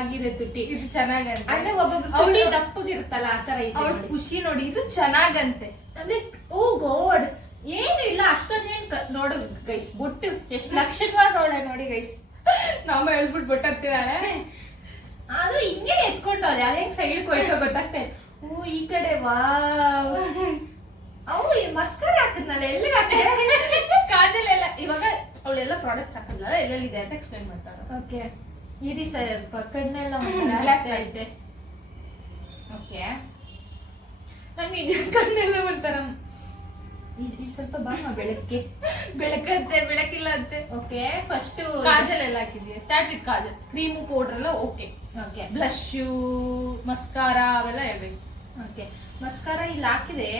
ಆಗಿದೆ ತುಟಿ. ಇದು ಚೆನ್ನಾಗಂತೆ. ಅಂದ್ರೆ ಒಬ್ಬೊಬ್ರು ತುಟಿ ದಪ್ಪಗಿರುತ್ತಲ್ಲ ಆ ತರ ಇದೆ. ಅವ್ಳ ಖುಷಿ ನೋಡಿ, ಇದು ಚೆನ್ನಾಗಂತೆ. ಓ ಗಾಡ್, ಏನು ಇಲ್ಲ ಅಷ್ಟೊಂದೇನ್ ನೋಡು ಗೈಸ್, ಬೊಟ್ಟು ಎಷ್ಟ್ ಲಕ್ಷಣವಾಗಿ ಅವಳೆ ನೋಡಿ ಗೈಸ್. ನಮ್ಮ ಹೇಳ್ಬಿಟ್ಟು ಬೊಟ್ಟತ್ತಿದ್ದಾಳೆ. ಅದು ಹಿಂಗೆ ಎತ್ಕೊಂಡವ್ರೆ, ಅದೇ ಸೈಡ್ ಕೊಯ್ಸೋ ಗೊತ್ತಾಗ್ತದೆ. ಓ ಈ ಕಡೆ ವಾವ್. ಅವು ಈ ಮಸ್ಕರ ಹಾಕಿದ್ನಲ್ಲ, ಎಲ್ಲಿ ಹಾಕಿದೆ? ಕಾಜಲ್ ಎಲ್ಲ ಇವಾಗ ಅವಳೆಲ್ಲ ಪ್ರಾಡಕ್ಟ್ಸ್ ಹಾಕಿದ್ಲಲ್ಲ, ಎಲ್ಲೆಲ್ಲಿದೆ ಅಂತ ಎಕ್ಸ್ಪ್ಲೈನ್ ಮಾಡ್ತಾಳೆ. ಓಕೆ, ಇರಿ ಸ್ವಲ್ಪ ಕಣ್ಣೆಲ್ಲ ರಿಲ್ಯಾಕ್ಸ್ ಐತೆ. ಓಕೆ, ನಂಗೆ ಕಣ್ಣೆಲ್ಲ ಒಂಥರ ಇಲ್ಲಿ ಸ್ವಲ್ಪ ಬಾಮ ಬೆಳಗ್ಗೆ ಬೆಳಕಂತೆ, ಬೆಳಕಿಲ್ಲ ಅಂತೆ. ಓಕೆ, ಫಸ್ಟ್ ಕಾಜಲ್ ಎಲ್ಲ ಹಾಕಿದ್ಯಾ? Start with kajal. Cream powder ಎಲ್ಲ ಓಕೆ. ಓಕೆ, ಬ್ಲಷು, ಮಸ್ಕಾರ ಅವೆಲ್ಲ ಹೇಳ್ಬೇಕು. ಓಕೆ, ಮಸ್ಕಾರ ಇಲ್ಲಿ ಹಾಕಿದೆ,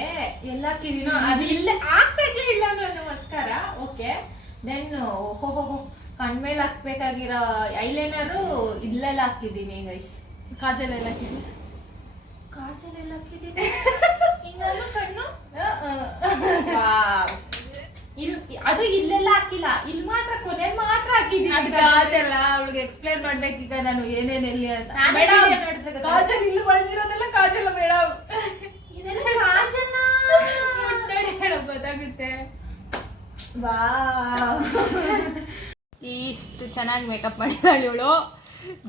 ಎಲ್ಲ ಹಾಕಿದೀನೋ ಅದು ಇಲ್ಲೇ ಹಾಕ್ಬೇಕೇ ಇಲ್ಲ ನಾನು ಮಸ್ಕಾರ. ಓಕೆ, ದೆನ್ ಓಹೋ ಕಣ್ಮೇಲೆ ಹಾಕ್ಬೇಕಾಗಿರೋ ಐಲೈನರು ಇಲ್ಲೆಲ್ಲ ಹಾಕಿದ್ದೀನಿ ಗೈಸ್. ಕಾಜಲ್ ಎಲ್ಲ ಹಾಕಿದ್ಯಾ? ಕಾಜಲ್ ಎಲ್ಲ ಹಾಕಿದ್ದೀನಿ. ಹಿಂಗಲ್ಲ ಕಣ್ಣು. ಅದು ಇಲ್ಲೆಲ್ಲ ಹಾಕಿಲ್ಲ, ಇಲ್ಲಿ ಮಾತ್ರ ಕೊನೆ ಮಾತ್ರ ಹಾಕಿದ್ದೀನಿ. ಅದು ಕಾಜಲ್ಲ, ಅವಳಿಗೆ ಎಕ್ಸ್ಪ್ಲೈನ್ ಮಾಡ್ಬೇಕೀಗ ನಾನು ಏನೇನ್ ಎಲ್ಲಿ ಅಂತ. ನಾನು ಮೇಡಮ್, video ನೋಡಿದ್ರೆ ಕಾಜಲ್ ಇಲ್ಲಿ ಬಳಸಿರೋದೆಲ್ಲ ಕಾಜಲ್ಲ ಮೇಡಮ್. ಇದೆಲ್ಲ ಕಾಜಲ್ಲ. ಮುಟ್ಟಾಡಿ ಹೇಳೋ ಗೊತ್ತಾಗುತ್ತೆ. ಇಷ್ಟು ಚೆನ್ನಾಗಿ ಮೇಕಪ್ ಮಾಡಿದಾಳೆ ಇವಳು.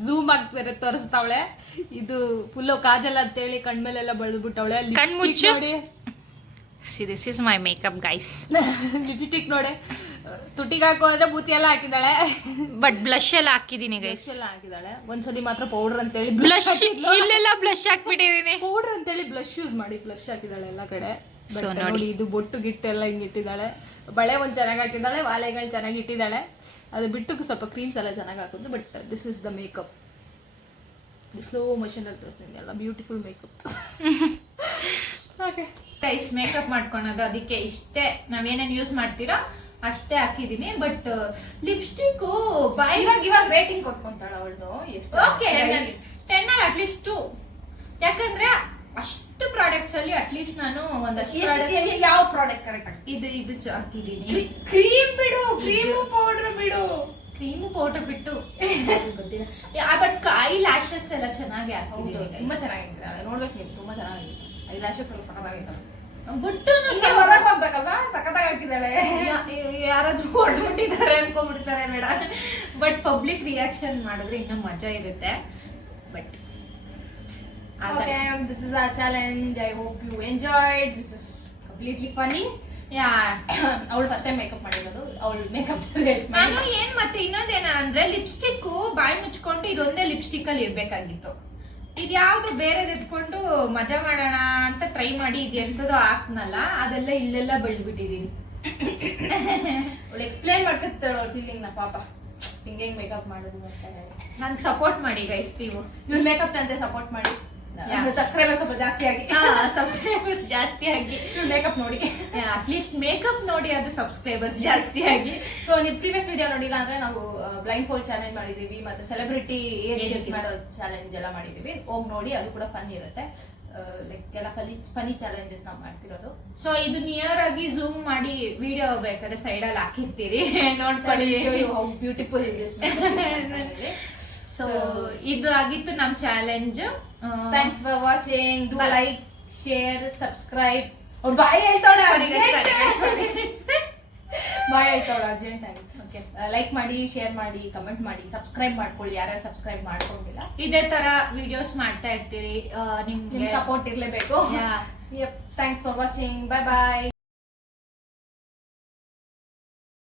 ಝೂಮ್ ಆಗ್ತಾರೆ ತೋರಿಸ್ತಾವಳೆ. ಇದು ಫುಲ್ಲು ಕಾಜಲ್ ಅಂತೇಳಿ ಕಣ್ಮೇಲೆಲ್ಲ ಬಳ್ದ್ಬಿಟ್ಟವಳೆ. ಕಣ್ಮುಚ್ಚು. ನೋಡಿ, See, this is my makeup, guys. Lipstick ನೋಡಿ, ತುಟಿಗೆ ಹಾಕೋ ಅಂದ್ರೆ ಬೂತಿ ಎಲ್ಲ ಹಾಕಿದಾಳೆ. ಬಟ್ ಬ್ಲಶ್ ಎಲ್ಲ ಹಾಕಿದೀನಿ ಬ್ಲಷ್ ಎಲ್ಲ ಹಾಕಿದಾಳೆ. ಒಂದ್ಸಲಿ ಮಾತ್ರ ಪೌಡರ್ ಅಂತೇಳಿ ಬ್ಲಶ್ ಇಲ್ಲೆಲ್ಲ ಬ್ಲಶ್ ಹಾಕ್ಬಿಟ್ಟಿದೀನಿ. ಪೌಡರ್ ಅಂತೇಳಿ ಬ್ಲಷ್ ಯೂಸ್ ಮಾಡಿ ಬ್ಲಷ್ ಹಾಕಿದಾಳೆ ಎಲ್ಲ ಕಡೆ. So, But ನೋಡಿ, ಇದು ಬೊಟ್ಟು ಗಿಟ್ಟು ಎಲ್ಲ ಹಿಂಗ್ ಇಟ್ಟಿದ್ದಾಳೆ. ಬಳೆ ಒಂದ್ ಚೆನ್ನಾಗಿ ಹಾಕಿದ್ದಾಳೆ, ವಾಲೆಗಳು ಚೆನ್ನಾಗಿ ಇಟ್ಟಿದ್ದಾಳೆ. ಅದು ಬಿಟ್ಟು ಸ್ವಲ್ಪ ಕ್ರೀಮ್ಸ್ ಎಲ್ಲ ಚೆನ್ನಾಗಿ ಹಾಕಿದ್ದು. But this is the makeup. Slow motion ಅಲ್ಲಿ ತೋರಿಸ್ತೀನಿ ಎಲ್ಲ beautiful makeup. Okay guys, makeup ಮಾಡ್ಕೊಳೋದು ಅದಕ್ಕೆ ಇಷ್ಟೇ, ನಾವೇನೇನು ಯೂಸ್ ಮಾಡ್ತೀರೋ ಅಷ್ಟೇ ಹಾಕಿದೀನಿ. ಬಟ್ ಲಿಪ್ಸ್ಟಿಕ್ ಇವಾಗ ರೇಟಿಂಗ್ ಕೊಟ್ಕೊಂತಾಳ ಅವಳದು ಎಷ್ಟು? Okay 10 at least 2. ಯಾಕಂದ್ರೆ ಅಷ್ಟು ಪ್ರಾಡಕ್ಟ್ಸ್ ಅಲ್ಲಿ ಅಟ್ಲೀಸ್ಟ್ ನಾನು ಒಂದಷ್ಟು ಯಾವ ಪ್ರಾಡಕ್ಟ್ ಕರೆಕ್ಟ್? ಇದು ಹಾಕಿದೀನಿ. ಕ್ರೀಮ್ ಬಿಡು, ಕ್ರೀಮ್ ಪೌಡರ್ ಬಿಡು. ಕ್ರೀಮ್ ಪೌಡರ್ ಬಿಟ್ಟು ಗೊತ್ತಿಲ್ಲ. ಬಟ್ ಐ ಲ್ಯಾಶಸ್ ಎಲ್ಲ ಚೆನ್ನಾಗಿ ಹಾಕಿದೀನಿ. ತುಂಬಾ ಚೆನ್ನಾಗಿದ್ದಾಳೆ, ನೋಡ್ಬೇಕು ನೀವು. ತುಂಬಾ ಚೆನ್ನಾಗಿದೆ. ಐ ಲ್ಯಾಶಸ್ ಎಲ್ಲ ಸಕ್ಕತ್ತಾಗಿದ್ದಾವೆ. ಬುಟ್ಟು ಹೊರಗೆ ಹೋಗ್ಬೇಕಲ್ವಾ, ಸಕ್ಕತ್ತಾಗಿ ಹಾಕಿದ್ದಾಳೆ. ಯಾರಾದ್ರೂ ಹೊಡೆದ್ಬಿಟ್ಟಿದ್ದಾರೆ ಅನ್ಕೊಂಡ್ಬಿಡ್ತಾರೆ ಬೇಡ. ಬಟ್ ಪಬ್ಲಿಕ್ ರಿಯಾಕ್ಷನ್ ಮಾಡಿದ್ರೆ ಇನ್ನೂ ಮಜಾ ಇರುತ್ತೆ. But Okay, this is our challenge. I hope you enjoyed. This was completely funny. ಅವಳು ಫಸ್ಟ್ ಟೈಮ್ ಮೇಕಪ್ ಮಾಡಿರೋದು. ಅವಳು ಮೇಕಪ್ ನಾನು ಏನ್ ಮತ್ತೆ ಇನ್ನೊಂದೇನ ಅಂದ್ರೆ ಲಿಪ್ಸ್ಟಿಕ್ ಬಾಯಿ ಮುಚ್ಕೊಂಡು ಇದೊಂದೇ ಲಿಪ್ಸ್ಟಿಕ್ ಅಲ್ಲಿ ಇರ್ಬೇಕಾಗಿತ್ತು. ಇದ್ಯಾವ್ದು ಬೇರೆ ಎತ್ಕೊಂಡು ಮಜಾ ಮಾಡೋಣ ಅಂತ ಟ್ರೈ ಮಾಡಿ ಇದು ಎಂತದೋ ಹಾಕ್ನಲ್ಲ, ಅದೆಲ್ಲ ಇಲ್ಲೆಲ್ಲ ಬೆಳ್ಬಿಟ್ಟಿದೀನಿ. ಅವಳು ಎಕ್ಸ್ಪ್ಲೈನ್ ಮಾಡ್ಕೊತಾಳೆ ಅವಳ ಫೀಲಿಂಗ್ ನ. ಪಾಪ ಹಿಂಗೆ ಮೇಕಪ್ ಮಾಡೋದು ಅಂತ ಹೇಳಿ ನನ್ಗೆ ಸಪೋರ್ಟ್ ಮಾಡಿ ಗೈಸ್. ನೀವು ಇವ್ಳು ಮೇಕಪ್ ಅಂತ ಸಪೋರ್ಟ್ ಮಾಡಿ. ಸಬ್ಸ್ಕ್ರೈಬರ್ ಸ್ವಲ್ಪ ಜಾಸ್ತಿ ಆಗಿ, ಸಬ್ಸ್ಕ್ರೈಬರ್ಸ್ ಜಾಸ್ತಿ ಆಗಿ, ಮೇಕಪ್ ನೋಡಿ, ಅಟ್ಲೀಸ್ಟ್ ಮೇಕಪ್ ನೋಡಿ ಅದು ಸಬ್ಸ್ಕ್ರೈಬರ್ಸ್ ಜಾಸ್ತಿ ಆಗಿ. ಸೊ ನೀವು ಪ್ರೀವಿಯಸ್ ವಿಡಿಯೋ ನೋಡಿಲ್ಲ ಅಂದ್ರೆ ನಾವು ಬ್ಲೈಂಡ್ ಫೋಲ್ಡ್ ಚಾಲೆಂಜ್ ಮಾಡಿದೀವಿ, ಮತ್ತೆ ಸೆಲೆಬ್ರಿಟಿ ಏರ್ ಮಾಡೋ ಚಾಲೆಂಜ್ ಎಲ್ಲ ಮಾಡಿದೀವಿ. ಹೋಗಿ ನೋಡಿ, ಅದು ಕೂಡ ಫನ್ ಇರುತ್ತೆ. ಲೈಕ್ ಎಲ್ಲ ಫನಿ ಚಾಲೆಂಜಸ್ ನಾವು ಮಾಡ್ತಿರೋದು. ಸೊ ಇದು ನಿಯರ್ ಆಗಿ ಝೂಮ್ ಮಾಡಿ ವಿಡಿಯೋ ಬೇಕಾದ್ರೆ ಸೈಡ್ ಅಲ್ಲಿ ಹಾಕಿರ್ತೀರಿ, ನೋಡ್ಕೊಳ್ಳಿ. ಹೌ ಬ್ಯೂಟಿಫುಲ್ ಸೊ ಇದು ಆಗಿತ್ತು ನಮ್ challenge. Thanks for watching. Do like, share, subscribe. Bye ಹೇಳ್ತಾಳೆ ಅರ್ಜೆಂಟ್ ಆಗಿ. ಓಕೆ, ಲೈಕ್ ಮಾಡಿ, ಶೇರ್ ಮಾಡಿ, ಕಮೆಂಟ್ ಮಾಡಿ, ಸಬ್ಸ್ಕ್ರೈಬ್ ಮಾಡ್ಕೊಳ್ಳಿ ಯಾರ್ಯಾರು ಸಬ್ಸ್ಕ್ರೈಬ್ ಮಾಡ್ಕೊಂಡಿಲ್ಲ. ಇದೇ ತರ ವಿಡಿಯೋಸ್ ಮಾಡ್ತಾ ಇರ್ತೀರಿ, ನಿಮ್ ಸಪೋರ್ಟ್ ಇರ್ಲೇಬೇಕು. Thanks for watching. Bye bye.